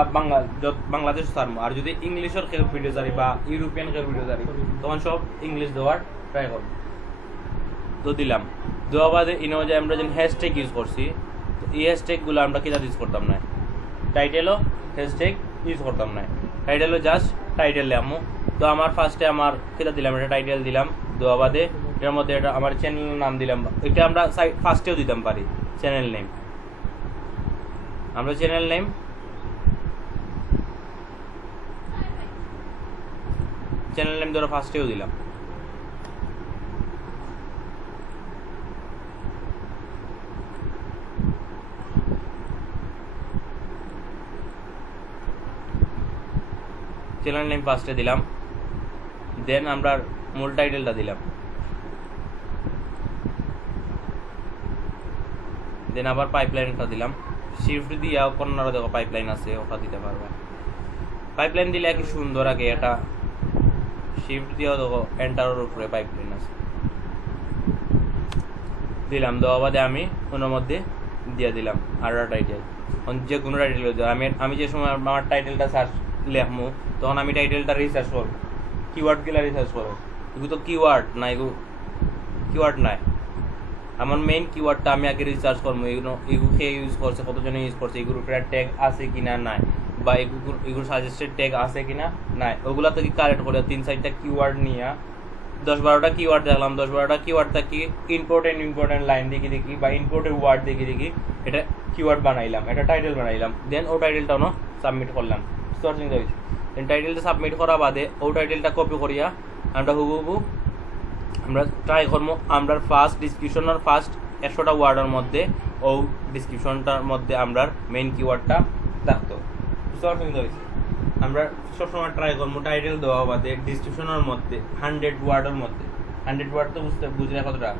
বাংলাদেশ ছাড়বো। আর যদি ইংলিশের খেল ভিডিও জারি বা ইউরোপিয়ান খেল ভিডিও জারি তখন সব ইংলিশ দেওয়ার ট্রাই করবো, তো দিলাম। দেওয়া বাদে যে আমরা যেন হ্যাশট্যাগ ইউজ করছি, তো এই হ্যাশট্যাগুলো আমরা কিনা ইউজ করতাম না, টাইটেলও হ্যাশট্যাগ ইউজ করতাম না, টাইটেলও জাস্ট টাইটেল লেখমো। তো আমার ফার্স্টে আমার কিনা দিলাম, এটা টাইটেল দিলাম, দেওয়া বাদে এটার মধ্যে এটা আমার চ্যানেলের নাম দিলাম, এটা আমরা ফার্স্টেও দিতাম পারি চ্যানেল নেম, আমরা চ্যানেল নেম ধরো ফার্স্টেও দিলাম। চ্যানেল নেম ফার্স্টে দিলাম, দেন আমরা মূল টাইটেলটা দিলাম, দেন আবার পাইপলাইনটা দিলাম, শিফট দিয়ে কর্নারে দেখো পাইপলাইন আছে, ওটা দিতে পারবে। পাইপলাইন দিলে কি সুন্দর আগে, এটা শিফট দিয়েও দেখো এন্টারের উপরে পাইপলাইন আছে, দিলাম। দেওয়া বাদে আমি ওনার মধ্যে দিয়ে দিলাম আর টাইটেল যে কোনো টাইটেল আমি যে সময় আমার টাইটেলটা সার্চ লেখমু তখন আমি টাইটেলটা রিসার্চ করব কিওয়ার্ডগুলো রিসার্চ করব এগুলো তো কিওয়ার্ড না এগুলো কিওয়ার্ড নাই আমার মেইন কিওয়ার্ডটা আমি আগে রিসার্চ করবো এগুলো কে ইউজ করছে কতজনে ইউজ করছে এগুলোর উপরে ট্যাগ আছে কিনা নাই বা এগুলো সাজেস্টেড ট্যাগ আছে কিনা নাই ওগুলা থেকে কালেক্ট করে 3-4টা কিওয়ার্ড নিয়ে 10-12টা কিওয়ার্ড দেখলাম 10-12টা কিওয়ার্ড থাকি ইম্পর্টেন্ট লাইন দেখি বা ইম্পর্টেন্ট ওয়ার্ড দেখি এটা কিওয়ার্ড বানাইলাম এটা টাইটেল বানাইলাম দেন ও টাইটেলটা সাবমিট করলাম সার্চিং হয়েছে দেন টাইটেলটা সাবমিট করা বাদে ও টাইটেলটা কপি করিয়া আমরা হুবহু আমরা ট্রাই করবো আমরা ফার্স্ট ডিসক্রিপশনের ফার্স্ট 100টা ওয়ার্ডের মধ্যে ও ডিসক্রিপশনটার মধ্যে আমরা মেইন কিওয়ার্ডটা থাকতো সার্চিং হয়েছে আমরা সবসময় ট্রাই করবো টাইটেল দেওয়া বাদে ডিসক্রিপশনের মধ্যে 100 ওয়ার্ডের মধ্যে 100 ওয়ার্ড তো বুঝলে কতটা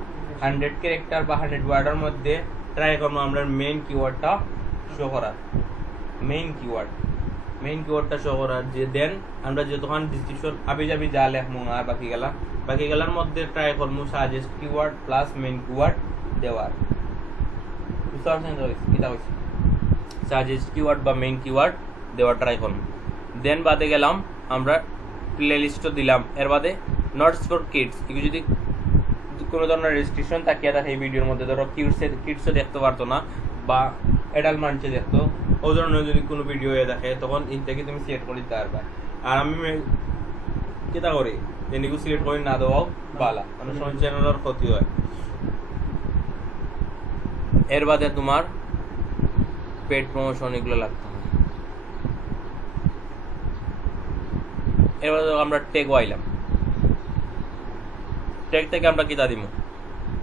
100 ক্যারেক্টার বা 100 ওয়ার্ডের মধ্যে ট্রাই করবো আমরা মেইন কিওয়ার্ডটা শো করার মেইন কিওয়ার্ডটা শো করার যে দেন আমরা যতক্ষণ ডিসক্রিপশন আবি যাবি যা লেখমু আর বাকি গেলার মধ্যে ট্রাই করবো suggest keyword plus main keyword দেওয়ার সাজেস্ট কিওয়ার্ড বা মেইন কিওয়ার্ড দেওয়ার ট্রাই করবো দেন বাদে গেলাম আমরা প্লে লিস্টও দিলাম এর বাদে নটস ফর কিডস এগুলো যদি কোনো ধরনের রেস্ট্রিকশন তাকিয়ে থাকে এই ভিডিওর মধ্যে ধরো কিডসও দেখতে পারতো না বা অ্যাডাল্ট মানুষে দেখতো ও ধরনের যদি কোনো ভিডিও দেখে তখন ইন থেকে তুমি সিলেক্ট করে দিতে পারবে আর আমি কেটা করি এগুলো সিলেক্ট করে না দেওয়াও বালা অনেক সময় চ্যানেলের ক্ষতি হয় এর বাদে তোমার পেড প্রমোশন এগুলো লাগতো না এবার আমরা ট্যাগ আইলাম ট্যাগ থেকে আমরা কিতা দিব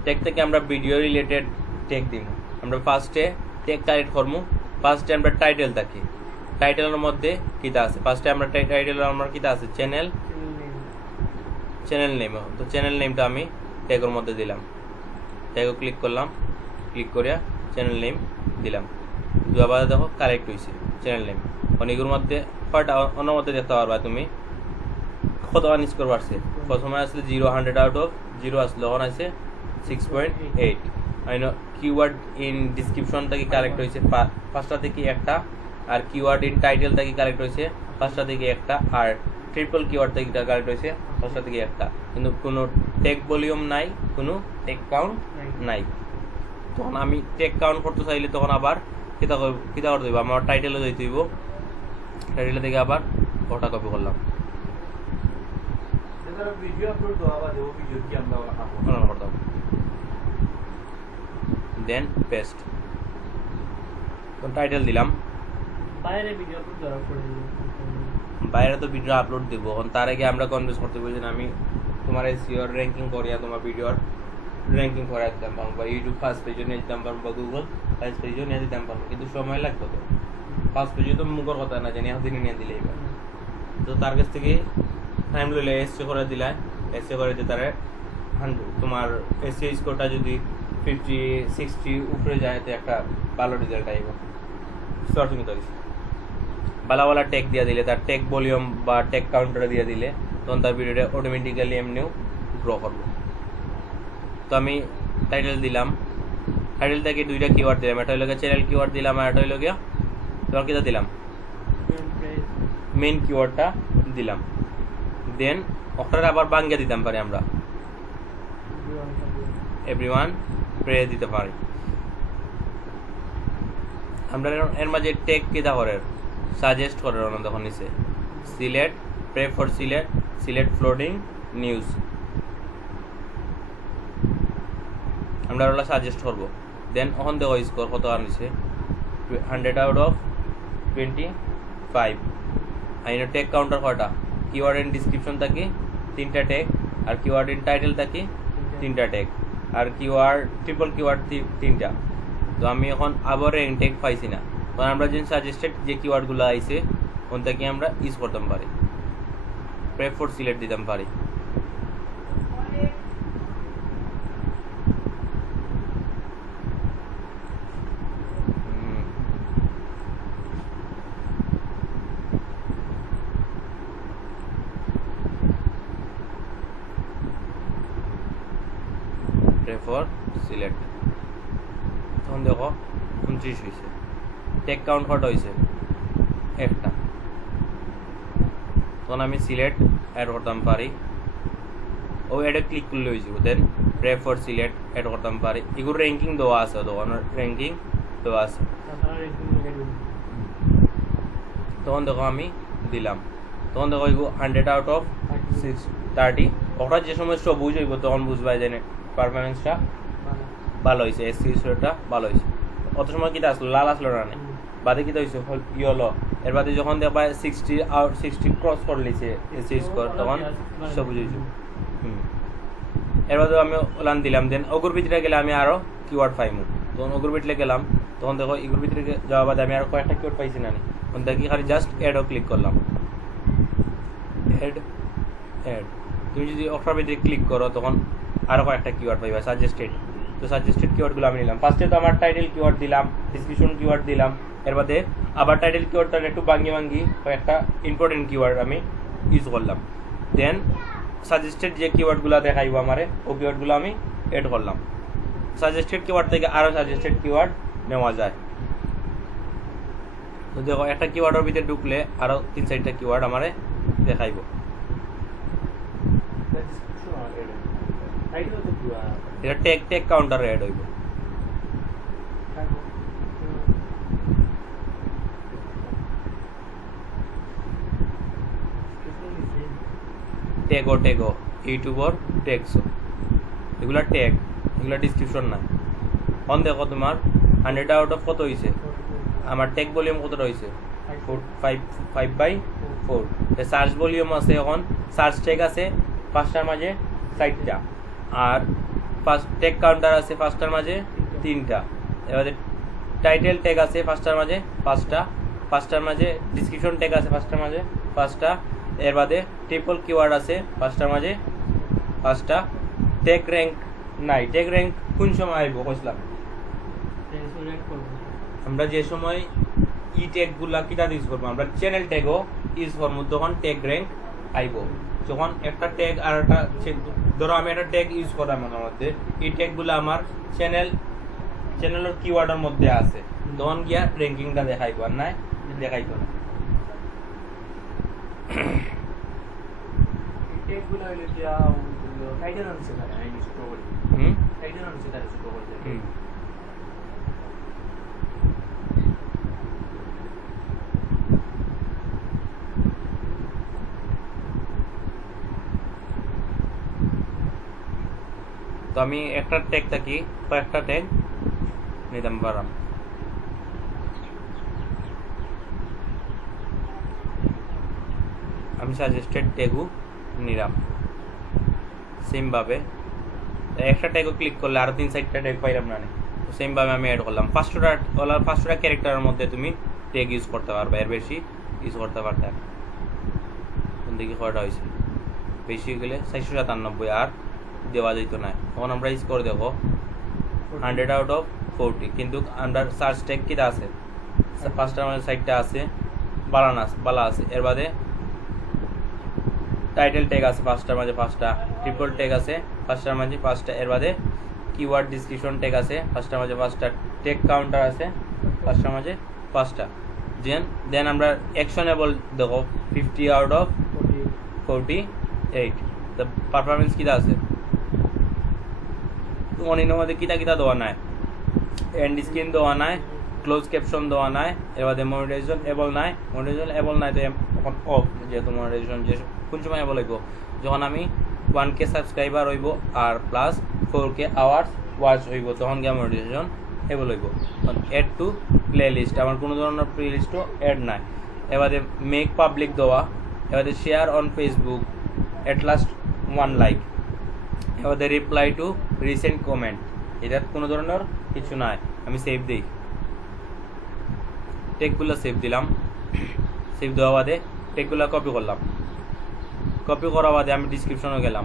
ট্যাগ থেকে আমরা ভিডিও রিলেটেড ট্যাগ দিব আমরা ফার্স্টে ট্যাগ কালেক্ট করবো ফার্স্টে আমরা টাইটেল থাকি টাইটেলের মধ্যে কিতা আছে ফার্স্টে আমরা টাইটেলের আমার কিতা আছে চ্যানেল নেম তো চ্যানেল নেমটা আমি ট্যাগের মধ্যে দিলাম ট্যাগও ক্লিক করলাম ক্লিক করিয়া চ্যানেল নেম দিলাম দুবার দেখো কালেক্ট হয়েছে চ্যানেল নেম অনেকগুলোর মধ্যে কয়টা অন্য মধ্যে দেখতে পারবা তুমি কত স্কোর বাড়ছে প্রথমে আসলে 0-100 আউট অফ 0 আসলে তখন আছে 6.8 আইনো কিওয়ার্ড ইন ডিসক্রিপশন থেকে কালেক্ট হয়েছে ফার্স্টটা থেকে একটা আর কিওয়ার্ড ইন টাইটেল থেকে কালেক্ট হয়েছে ফার্স্টটা থেকে একটা আর ট্রিপল কিওয়ার্ড থেকে কালেক্ট হয়েছে ফার্স্টটা থেকে একটা কিন্তু কোনো টেক ভলিউম নাই কোনো টেক কাউন্ট নাই তখন আমি টেক কাউন্ট করতে চাইলে তখন আবার কিতা করতে হইব আমার টাইটেলে যাইতে হইব টাইটেল থেকে আবার ওটা কপি করলাম ভিডিও আপলোড দেওয়া বা দেবো ভিডিও কি আমরা করতাম দেন পেস্ট তো টাইটেল দিলাম বাইরে ভিডিও আপলোড করা পড়ে বাইরে তো ভিডিও আপলোড দিব এখন তার আগে আমরা কনভিন্স করতে বলছি আমি তোমার এসইও র্যাঙ্কিং করিয়া তোমার ভিডিওর র্যাঙ্কিং করাই দিতাম পারবো বা ইউটিউব ফার্স্ট পেজও নিয়ে দিতাম পারবো বা গুগল ফার্স্ট পেজও নিয়ে দিতাম পারবো কিন্তু সময় লাগতো তো ফার্স্ট পেজে তো মুখের কথা না জানি এখন দিনে নিয়ে দিলে এবার তো তার কাছ থেকে টাইম লইলে এসসি করে দিলে এসসি করে দিয়ে তারা তোমার এসসি স্কোরটা যদি 50-60 উপরে যায় তো একটা ভালো রেজাল্ট আইব সার্চিং করিস ভালো টেক দিয়ে দিলে তার টেক ভলিউম বা টেক কাউন্টার দিয়ে দিলে তখন তার ভিডিওটা অটোমেটিক্যালি এমনিও গ্রো করবো তো আমি টাইটেল দিলাম টাইটেল থেকে 2টা কিওয়ার্ড দিলাম একটা হইল চ্যানেল কিওয়ার্ড দিলাম আর একটা হইল গিয়া তোমার কিটা দিলাম মেইন কিওয়ার্ডটা দিলাম দেন ওটার আবার বাঙ্গা দিতাম পারি আমরা এভরিওয়ান প্রে দিতে পারি আমরা এর মাঝে টেক কিটা করে সাজেস্ট করে তখন নিচে সিলেক্ট প্রে ফর সিলেক্ট ফ্লোটিং নিউজ আমরা ওটা সাজেস্ট করবো দেন ওখান দেখো স্কোর কত আনছে 100 আউট অফ 25 আইনো টেক কাউন্টার কয়টা কিওয়ার্ড ইন ডিসক্রিপশন থাকি 3টা টেক আর কিওয়ার্ড ইন টাইটেল থাকি 3টা টেক আর কিওয়ার্ড ট্রিপল কিওয়ার্ড 3টা তো আমি এখন আবার র্যাঙ্ক টেক পাইছি না তখন আমরা যে সাজেস্টেড যে কিওয়ার্ডগুলো আইছে ওন থেকে আমরা ইউজ করতাম পারি প্রে ফর সিলেক্ট দিতাম পারি ফর সিলেক্ট তখন দেখো 29 হয়েছে। টেক কাউন্ট কত হয়েছে? একটা। তখন আমি সিলেক্ট অ্যাড করতাম পারি, ও অ্যাডে ক্লিক করলে হয়ে যাবো। দেন প্রেফার সিলেক্ট অ্যাড করতাম পারি। এগুলো র্যাঙ্কিং দেওয়া আছে, তখন র্যাঙ্কিং দেওয়া আছে। তাছাড়া রেটিং লাগাই দিবেন। তখন দেখো আমি দিলাম, তখন দেখো এগুলো 100 আউট অফ 30। ওটা যে সময় সবুজ হইব তখন বুঝবাই যে পারফরমেন্সটা ভালো। ভালো হয়েছে, এসকিউটা ভালো হয়েছে। অত সময় কিটা আসলো, লাল আসলো না, বাদে কিটা হয়েছে ইয়েলো। এর বাদে যখন দেখবা 60 ক্রস করে লিছে এসি স্কোর, তখন সবুজ হয়েছে। এর বাদে আমি ওলান দিলাম। দেন অগুর ভিতরে গেলে আমি আরো কিওয়ার্ড পাইমু। তখন অগুর ভিতরে গেলাম, তখন দেখো এগুর ভিতরে যাওয়া বাদে আমি আরো কয়েকটা কিওয়ার্ড পাইছি না, তখন দেখি খালি জাস্ট অ্যাডও ক্লিক করলাম। অ্যাড তুমি যদি অফার ভিতরে ক্লিক করো তখন আরো কয়েকটা কিওয়ার্ড পাইবা সাজেস্টেড। তো সাজেস্টেড কিওয়ার্ডগুলো আমি নিলাম। ফার্স্টে তো আমার টাইটেল কিওয়ার্ড দিলাম, ডিসক্রিপশন কিওয়ার্ড দিলাম। এর বাদে আবার টাইটেল কিওয়ার্ডটা একটু ভাঙ্গি কয়েকটা ইম্পর্টেন্ট কিওয়ার্ড আমি ইউজ করলাম। দেন সাজেস্টেড যে কিওয়ার্ডগুলো দেখাইবো আমারে, ও কিওয়ার্ডগুলো আমি এড করলাম। সাজেস্টেড কিওয়ার্ড থেকে আরো সাজেস্টেড কিওয়ার্ড নেওয়া যায়। তো দেখো একটা কিওয়ার্ডের ভিতরে ঢুকলে আরো 3-4টা কিওয়ার্ড আমারে দেখাইবো। এটা টেক কাউন্টার অ্যাড হইব। টেগো ইউটিউবর টেক্সো, এগুলা ট্যাগ, এগুলা ডিসক্রিপশন না। অন দেখো তোমার 100 আউট অফ কত হয়েছে, আমার ট্যাগ ভলিউম কতটা হয়েছে? 5/4। সার্চ ভলিউম আছে, এখন সার্চ ট্যাগ আছে 5টার মাঝে 4টা, আর ট্যাগ কাউন্টার আছে 5টার মাঝে 3টা। এবারে টাইটেল ট্যাগ আছে 5টার মাঝে 5টা, 5টার মাঝে ডিসক্রিপশন ট্যাগ আছে 5টার মাঝে 5টা। এর বাদে ট্রিপল কিওয়ার্ড আছে 5টার মাঝে 5টা। ট্যাগ র্যাঙ্ক নাই। ট্যাগ র্যাঙ্ক কোন সময় আইব কইছিলাম আমরা, যে সময় ই ট্যাগগুলা কিটা ইউজ করবো, আমরা চ্যানেল ট্যাগও ইউজ করবো, তখন ট্যাগ র্যাঙ্ক আইব। যখন একটা ট্যাগ আর একটা, ধরো আমি একটা ট্যাগ ইউজ করলাম আমার মধ্যে, এই ট্যাগগুলো আমার চ্যানেলের কিওয়ার্ডের মধ্যে আছে, তখন গিয়া র্যাঙ্কিংটা দেখাইবো, আর নাই দেখাইতো না। টেকগুলো হইলে কি টাইটেল আনছে না, আই নিশ্চিত করি টাইটেল আনছে তার ছোট করতে। তো আমি একটা ট্যাগ থাকি কয়েকটা ট্যাগ নিতাম পারাম। আমি সাজেস্টেড ট্যাগও নিলাম সেম ভাবে। একটা ট্যাগও ক্লিক করলে আরো 3-4টা ট্যাগ পাইলাম না, তো সেম ভাবে আমি অ্যাড করলাম। 5টা ক্যারেক্টারের মধ্যে তুমি ট্যাগ ইউজ করতে পারবে, এর বেশি ইউজ করতে পারতে না। দেখি কয়টা হয়েছে, বেশি গেলে 497, আর দেওয়া যেত না। তখন আমরা স্কোর দেখো 100 আউট অফ 40, কিন্তু আমরা সার্চ ট্যাগ কিটা আছে 5টার মধ্যে 4টা আছে, বালা আছে। এর বাদে টাইটেল ট্যাগ আছে 5টার মাঝে 5টা, ট্রিপল ট্যাগ আছে 5টার মাঝে 5টা। এর বাদে কিওয়ার্ড ডিসক্রিপশন ট্যাগ আছে 5টার মাঝে 5টা, ট্যাগ কাউন্টার আছে 5টার মাঝে 5টা। দেন আমরা অ্যাকশনেবল দেখো 50 আউট অফ 48। তো পারফরমেন্স কিটা আছে, অনিনের মধ্যে কিটা দেওয়া নাই, এন্ড স্ক্রিন দেওয়া নাই, ক্লোজ ক্যাপশন দেওয়া নাই। এর বাদে মনিটাইজেশন এবল নাই, তো এখন অফ। যেহেতু মনিটাইজেশন যে কোন সময় এবল হইব, যখন আমি 1K সাবস্ক্রাইবার হইব আর প্লাস 4K আওয়ার্স ওয়াচ হইব, তখন গিয়ে মনিটাইজেশন এবল হইব। অ্যাড টু প্লে লিস্ট, আমার কোনো ধরনের প্লে লিস্টও অ্যাড নাই। এবারে মেক পাবলিক দেওয়া, এবারে share on Facebook, at last 1 like, এবারে রিপ্লাই টু রিসেন্ট কমেন্ট, এটা কোনো ধরনের কিছু নাই। আমি সেভ দিই, টেকগুলো সেভ দিলাম। সেভ দেওয়া বাদে টেকগুলো কপি করলাম। কপি করা বাদে আমি ডিসক্রিপশনে গেলাম।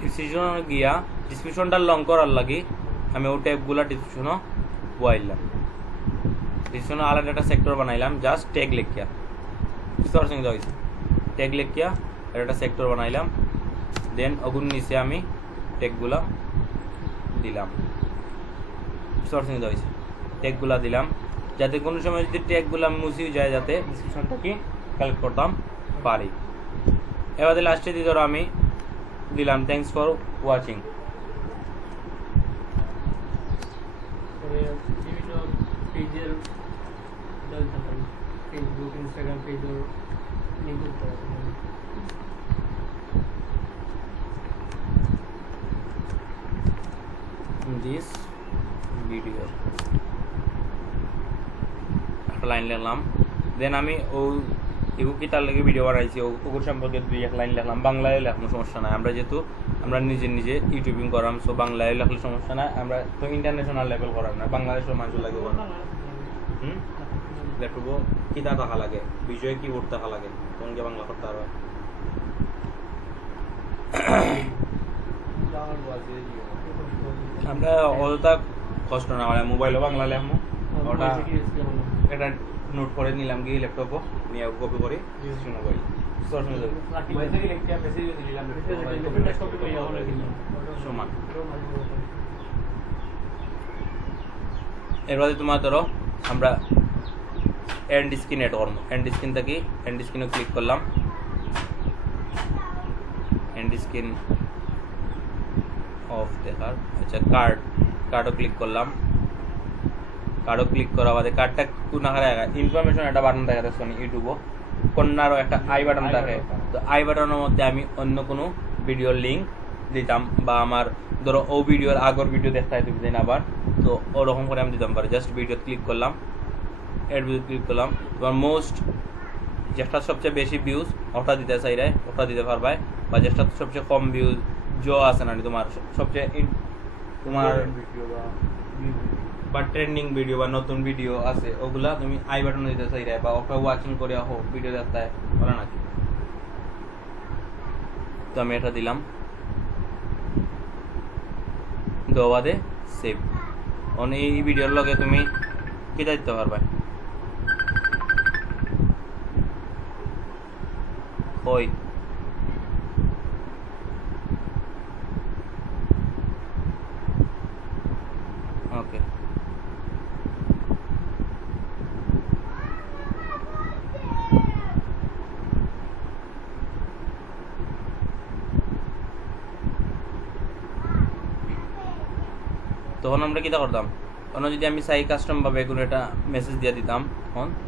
ডিসক্রিপশনে গিয়া ডিসক্রিপশনটা লং করার লাগি আমি ও ট্যাগগুলো ডিসক্রিপশনে বয়াইলাম। ডিসক্রিপশনে আলাদা একটা সেক্টর বানাইলাম, জাস্ট ট্যাগ লিখিয়া ট্যাগ লিখিয়া একটা সেক্টর বানাইলাম। দেন ওগুন নিচে আমি ট্যাগগুলো দিলাম। ট্যাগগুলা দিলাম, যাতে কোনো সময় যদি ট্যাগগুলা মুছি যায় যাতে ডিসক্রিপশন থেকে কালেক্ট করতাম পারি। এবারে লাস্টে দিয়ে ধরো আমি দিলাম থ্যাঙ্কস ফর ওয়াচিং। তবে বিভিন্ন পেজের দিতে পারি, ফেসবুক ইনস্টাগ্রাম পেজের লিঙ্ক দিতে পারি। দিস ভিডিও একটা লাইন লিখলাম, দেন আমি ও এগু কি তার লাগে ভিডিও বানাইছি ওগুর সম্পর্কে 2-1 লাইন লিখলাম। বাংলায় লেখানো সমস্যা নাই, আমরা যেহেতু আমরা নিজে ইউটিউবিং করাম, সো বাংলায় লেখলে সমস্যা নাই। আমরা তো ইন্টারন্যাশনাল লেভেল করাম না, বাংলাদেশের মানুষ লাগে ল্যাপটপও কিতা থাকা লাগে, বিজয় কিবোর্ড থাকা লাগে, তখন কি বাংলা করতে পারবে। আমরা অতটা কষ্ট না মানে মোবাইলও বাংলা লেখবো, ওটা এটা নোট করে নিলাম গিয়ে ল্যাপটপও নিয়ে কপি করে শুনে করি সমান। এরপরে তোমার ধরো আমরা এন্ড স্ক্রিন এড করবো, এন্ড স্ক্রিন থেকে এন্ড স্ক্রিনে ক্লিক করলাম, এন্ড স্ক্রিন অফ দেখার, আচ্ছা কার্ডও ক্লিক করলাম, কার্ডও ক্লিক করা বাদে কার্ডটা কোন আকারে ইনফরমেশন একটা বাটন দেখা যাচ্ছে ইউটিউবও কন্যারও একটা আই বাটন থাকে, তো আই বাটনের মধ্যে আমি অন্য কোনো ভিডিওর লিঙ্ক দিতাম, বা আমার ধরো ও ভিডিওর আগর ভিডিও দেখতে হয় তুমি দিন আবার, তো ওরকম করে আমি দিতাম পারি। জাস্ট ভিডিও ক্লিক করলাম, এড ভিডিও ক্লিক করলাম, তোমার মোস্ট যেটা সবচেয়ে বেশি ভিউজ ওটা দিতে চাইলে ওটা দিতে পারবে, বা যেটা সবচেয়ে কম ভিউজ আছে না তোমার সবচেয়ে তোমার বা ট্রেন্ডিং ভিডিও বা নতুন ভিডিও আছে ওগুলা তুমি আই বাটনে দিতে চাইলে বা ওটা ওয়াচিং করে হোক ভিডিও দেখতে বলে নাকি। তো আমি এটা দিলাম, দেওয়া দে সেভ। এই ভিডিওর লগে তুমি কি দিতে পারবে ওই ওকে তখন আমরা কিটা করতাম, তখন যদি আমি চাই কাস্টম ভাবে কোনো একটা মেসেজ দিয়ে দিতাম,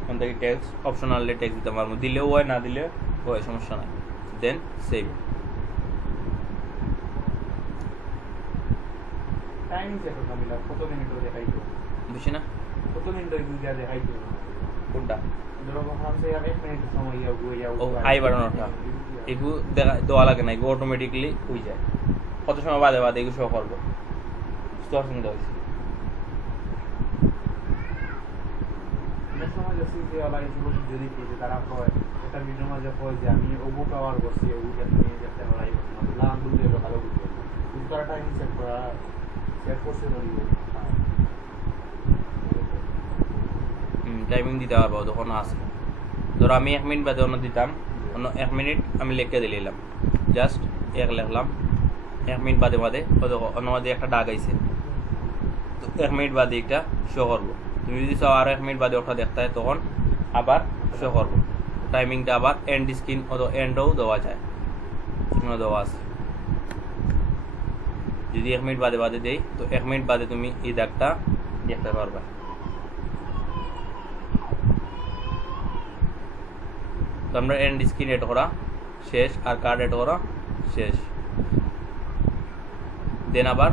তখন থেকে টেক্সট অপশনালি টেক্সট দিতাম, আর দিলেও হয় না দিলে হয় সমস্যা নাই, দেন সেভ। টাইম সেট কামিলা কত মিনিট দেখাইতো বুঝছি না কত মিনিট দুইটা দেখাইতো কোনটা ধরো হামসে 1 মিনিট সময় ইয়া ও আই বাটনটা এগু দেখা দেওয়া লাগে না, এগু অটোমেটিকলি হয়ে যায়, কত সময় বাদে বাদে এগু শো করবো স্টোর কিনতে হয়েছে। সময় যদি যে আলাই যদি পেয়ে তারা কয় এটা ভিডিওর মাঝে কয় যে আমি ওগু পাওয়ার করছি ওগু নিয়ে যেতে আলাই করছি না বুঝতে হলো ভালো বুঝতে কিন্তু তারা টাইম সেট করছে টাইমিং দিতে পারবো তখন আছে। ধরো আমি 1 মিনিট বাদে অন্য দিতাম, অন্য 1 মিনিট আমি লিখে দিলাম, জাস্ট এক লিখলাম, 1 মিনিট বাদে বাদে অন্য বাদে একটা ডাক আইছে, তো 1 মিনিট বাদে একটা শো করবো। তুমি যদি চাও আরো 1 মিনিট বাদে ওটা দেখতে হয় তখন আবার শো করবো। টাইমিংটা আবার এন্ড স্ক্রিন অথবা এন্ডও দেওয়া যায়, দেওয়া আছে। যদি 1 মিনিট বাদে বাদে দেই তো 1 মিনিট বাদে তুমি এই দাগটা দেখতে পারবে। তো আমরা এন্ড স্ক্রিন এড করা শেষ আর কার্ড এড করা শেষ, দেন আবার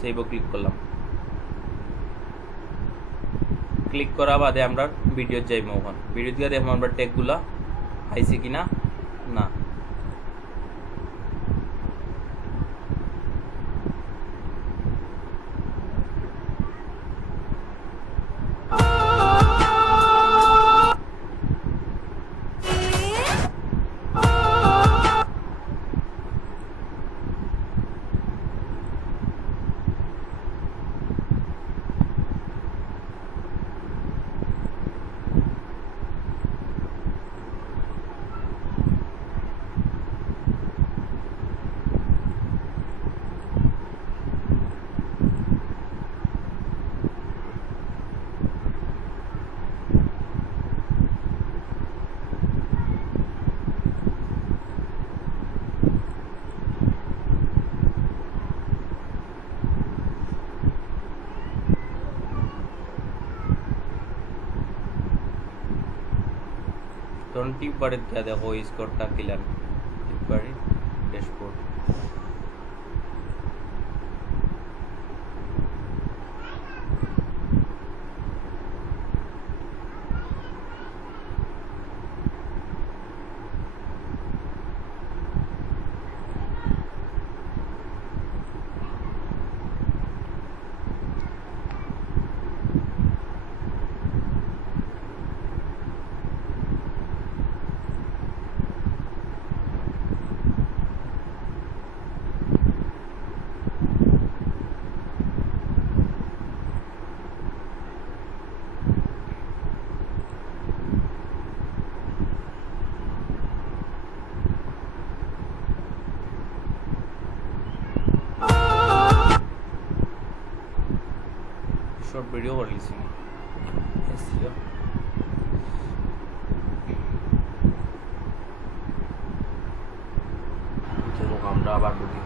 সেভও ক্লিক করলাম। ক্লিক করা বাদে আমরা ভিডিও যাইব, ওখান ভিডিও দিয়ে দেখবো আমরা ট্যাগগুলা আইছে কিনা না। এখন টিপ বারের দিয়ে দেখো স্কোরটা কিলাম টিপ বাড়ি ড্যাশবোর্ড শর্ট ভিডিও করে লিছি এসইও চলো আমরা আবার ঢুকি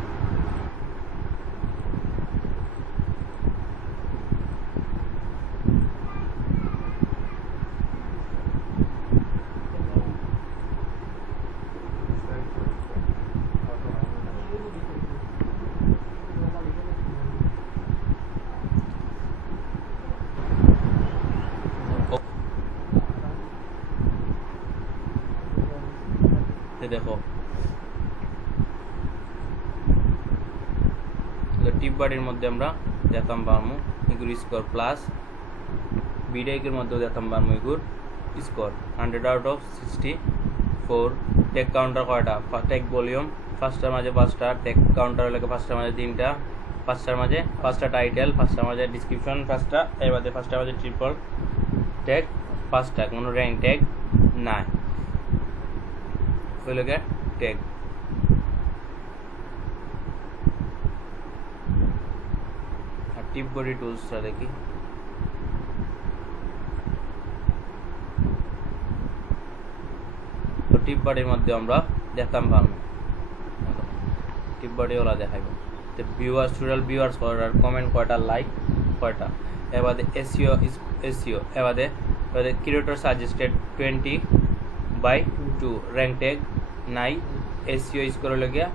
দেখো টিপ বাড়ির মধ্যে আমরা দেখতাম পারমু এগুর স্কোর প্লাস বিডাইকের মধ্যেও দেখতাম পারমু এগুর score 100 out of 64 tag counter কয়টা টেক ভলিউম ফার্স্টার মাঝে 5টা টেক কাউন্টার লাগে ফার্স্টার মাঝে 3টা ফার্স্টার মাঝে 5টা টাইটেল ফার্স্টার মাঝে ডিসক্রিপশন 5টা এর বাদে ফার্স্টার মাঝে ট্রিপল টেক 5টা কোনো র্যাঙ্ক টেক নাই ওই লোকে ট্যাগ আর টিপ বডি টুলসটা দেখি তো টিপ বডির মধ্যে আমরা দেখতাম পারবো টিপ বডি ওলা দেখাইব তো ভিউয়ার্স টোটাল ভিউয়ার্স কয়টা কমেন্ট কয়টা লাইক কয়টা এবারে এসইও এবারে ক্রিয়েটর সাজেস্টেড 20/2 র্যাঙ্ক ট্যাগ নাই এসইও স্কোর হলো গিয়া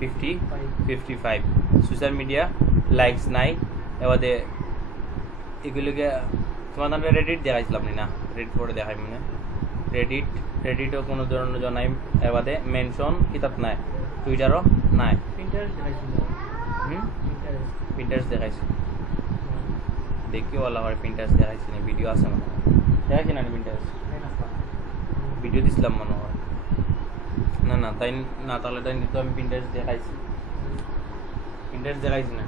55 সোশ্যাল মিডিয়া লাইকস নাই এবারে এগুলো গিয়া তোমার নামে রেডিট দেখাইছিলাম না রেডিট পরে দেখাই মানে রেডিটও কোনো ধরনের জানাই এবারে মেনশন কিতাব নাই টুইটারও নাই পিন্টারেস্ট দেখাইছি দেখিও ভালো হয় পিন্টারেস্ট দেখাইছি না ভিডিও আছে মনে হয় দেখাইছি না পিন্টারেস্ট ভিডিও দিছিলাম মনে হয় না না তাই না তাহলে তাই তো আমি পিন্টারেস্ট দেখাইছি না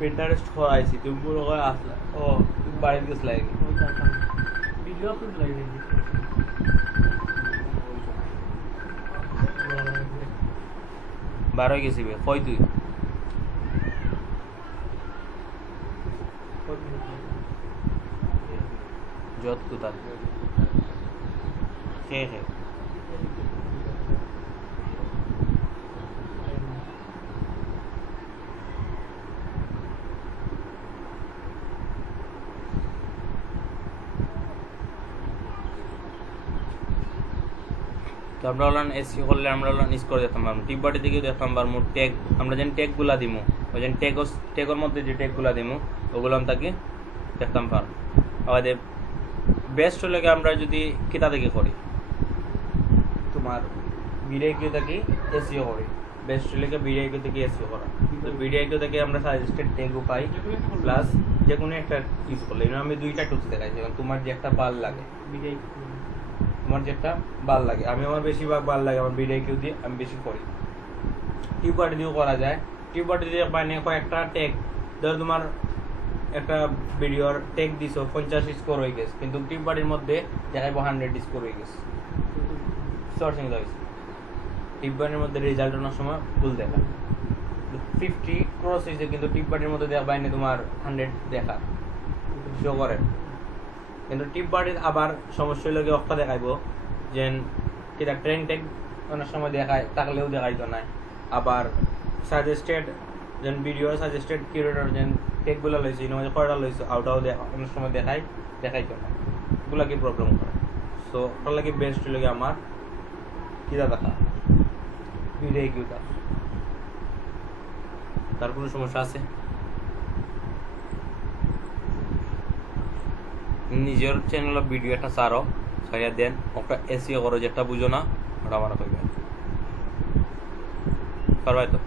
পিন্টারেস্ট করাইছি তুমি পুরো করে আসলা ও তুমি বাড়িতে গেছিলা ভিডিও আপলোড লাগে বার হয়ে গেছি কই তুই যত কোথা হ্যাঁ তো আমরা হলাম এসি করলে আমরা হলাম স্কোর দেখতাম পারবো টিপ বাটি দিকেও দেখতাম পারবো ট্যাগ আমরা যেন ট্যাগগুলা দিমু ওই যেন ট্যাগের মধ্যে যে ট্যাগগুলা দিমু ওগুলো তাকে দেখতাম পারবো আমাদের বেস্ট হলে আমরা যদি কিতা থেকে করি তোমার বিডিআইকিউ থেকে এসইও করি বেস্ট হলে বিডিআইকিউ থেকে এসইও করা তো বিডিআইকিউ থেকে আমরা সাজেস্টেড ট্যাগও পাই প্লাস যে কোনো একটা ইউজ করলে আমি দুইটা টুলস দেখাইছি এবং তোমার যে একটা ভাল লাগে তোমার যেটা ভাল লাগে আমি আমার বেশিরভাগ ভাল লাগে আমার বিডিআইকিউ দিয়ে আমি বেশি করি টিপ বাটি দিয়েও করা যায় টিপ বাটি দিয়ে মানে কয়েকটা ট্যাগ ধরো তোমার একটা ভিডিওর ট্যাগ দিছো 50 স্কোর হয়ে গেছে কিন্তু টিপ বাটির মধ্যে দেখাইবো 100 স্কোর হয়ে গেছে সর্টিং হয়েছে টিপ বাটির মধ্যে রেজাল্ট আনার সময় ভুল দেখা 50 ক্রস হয়েছে কিন্তু টিপ বাটির মধ্যে দেখা বাইনে তোমার 100 দেখা শো করে কিন্তু টিপ বাটির আবার সমস্যা লাগে অক্কা দেখাইবো যেন কিটা ট্রেন ট্যাগ অনেক সময় দেখায় থাকলেও দেখাইতো না আবার সাজেস্টেড যেন ভিডিও সাজেস্টেড কিউরেটর যেন ট্যাগগুলো লইছে ইনো কয়টা লইছে আউটাও অনেক সময় দেখাইতো না এগুলা কি প্রবলেম করে সো ওটার লাগে বেস্ট লাগে আমার কিরা দেখা ভিডিও কিউটা। তার কোনো সমস্যা আছে? নিজের চ্যানেলের ভিডিও একটা সারো সারিয়া দেন, ওটা এসিও করো, যেটা বুঝো না ওটা আমার কইবেন, পারবাই তো?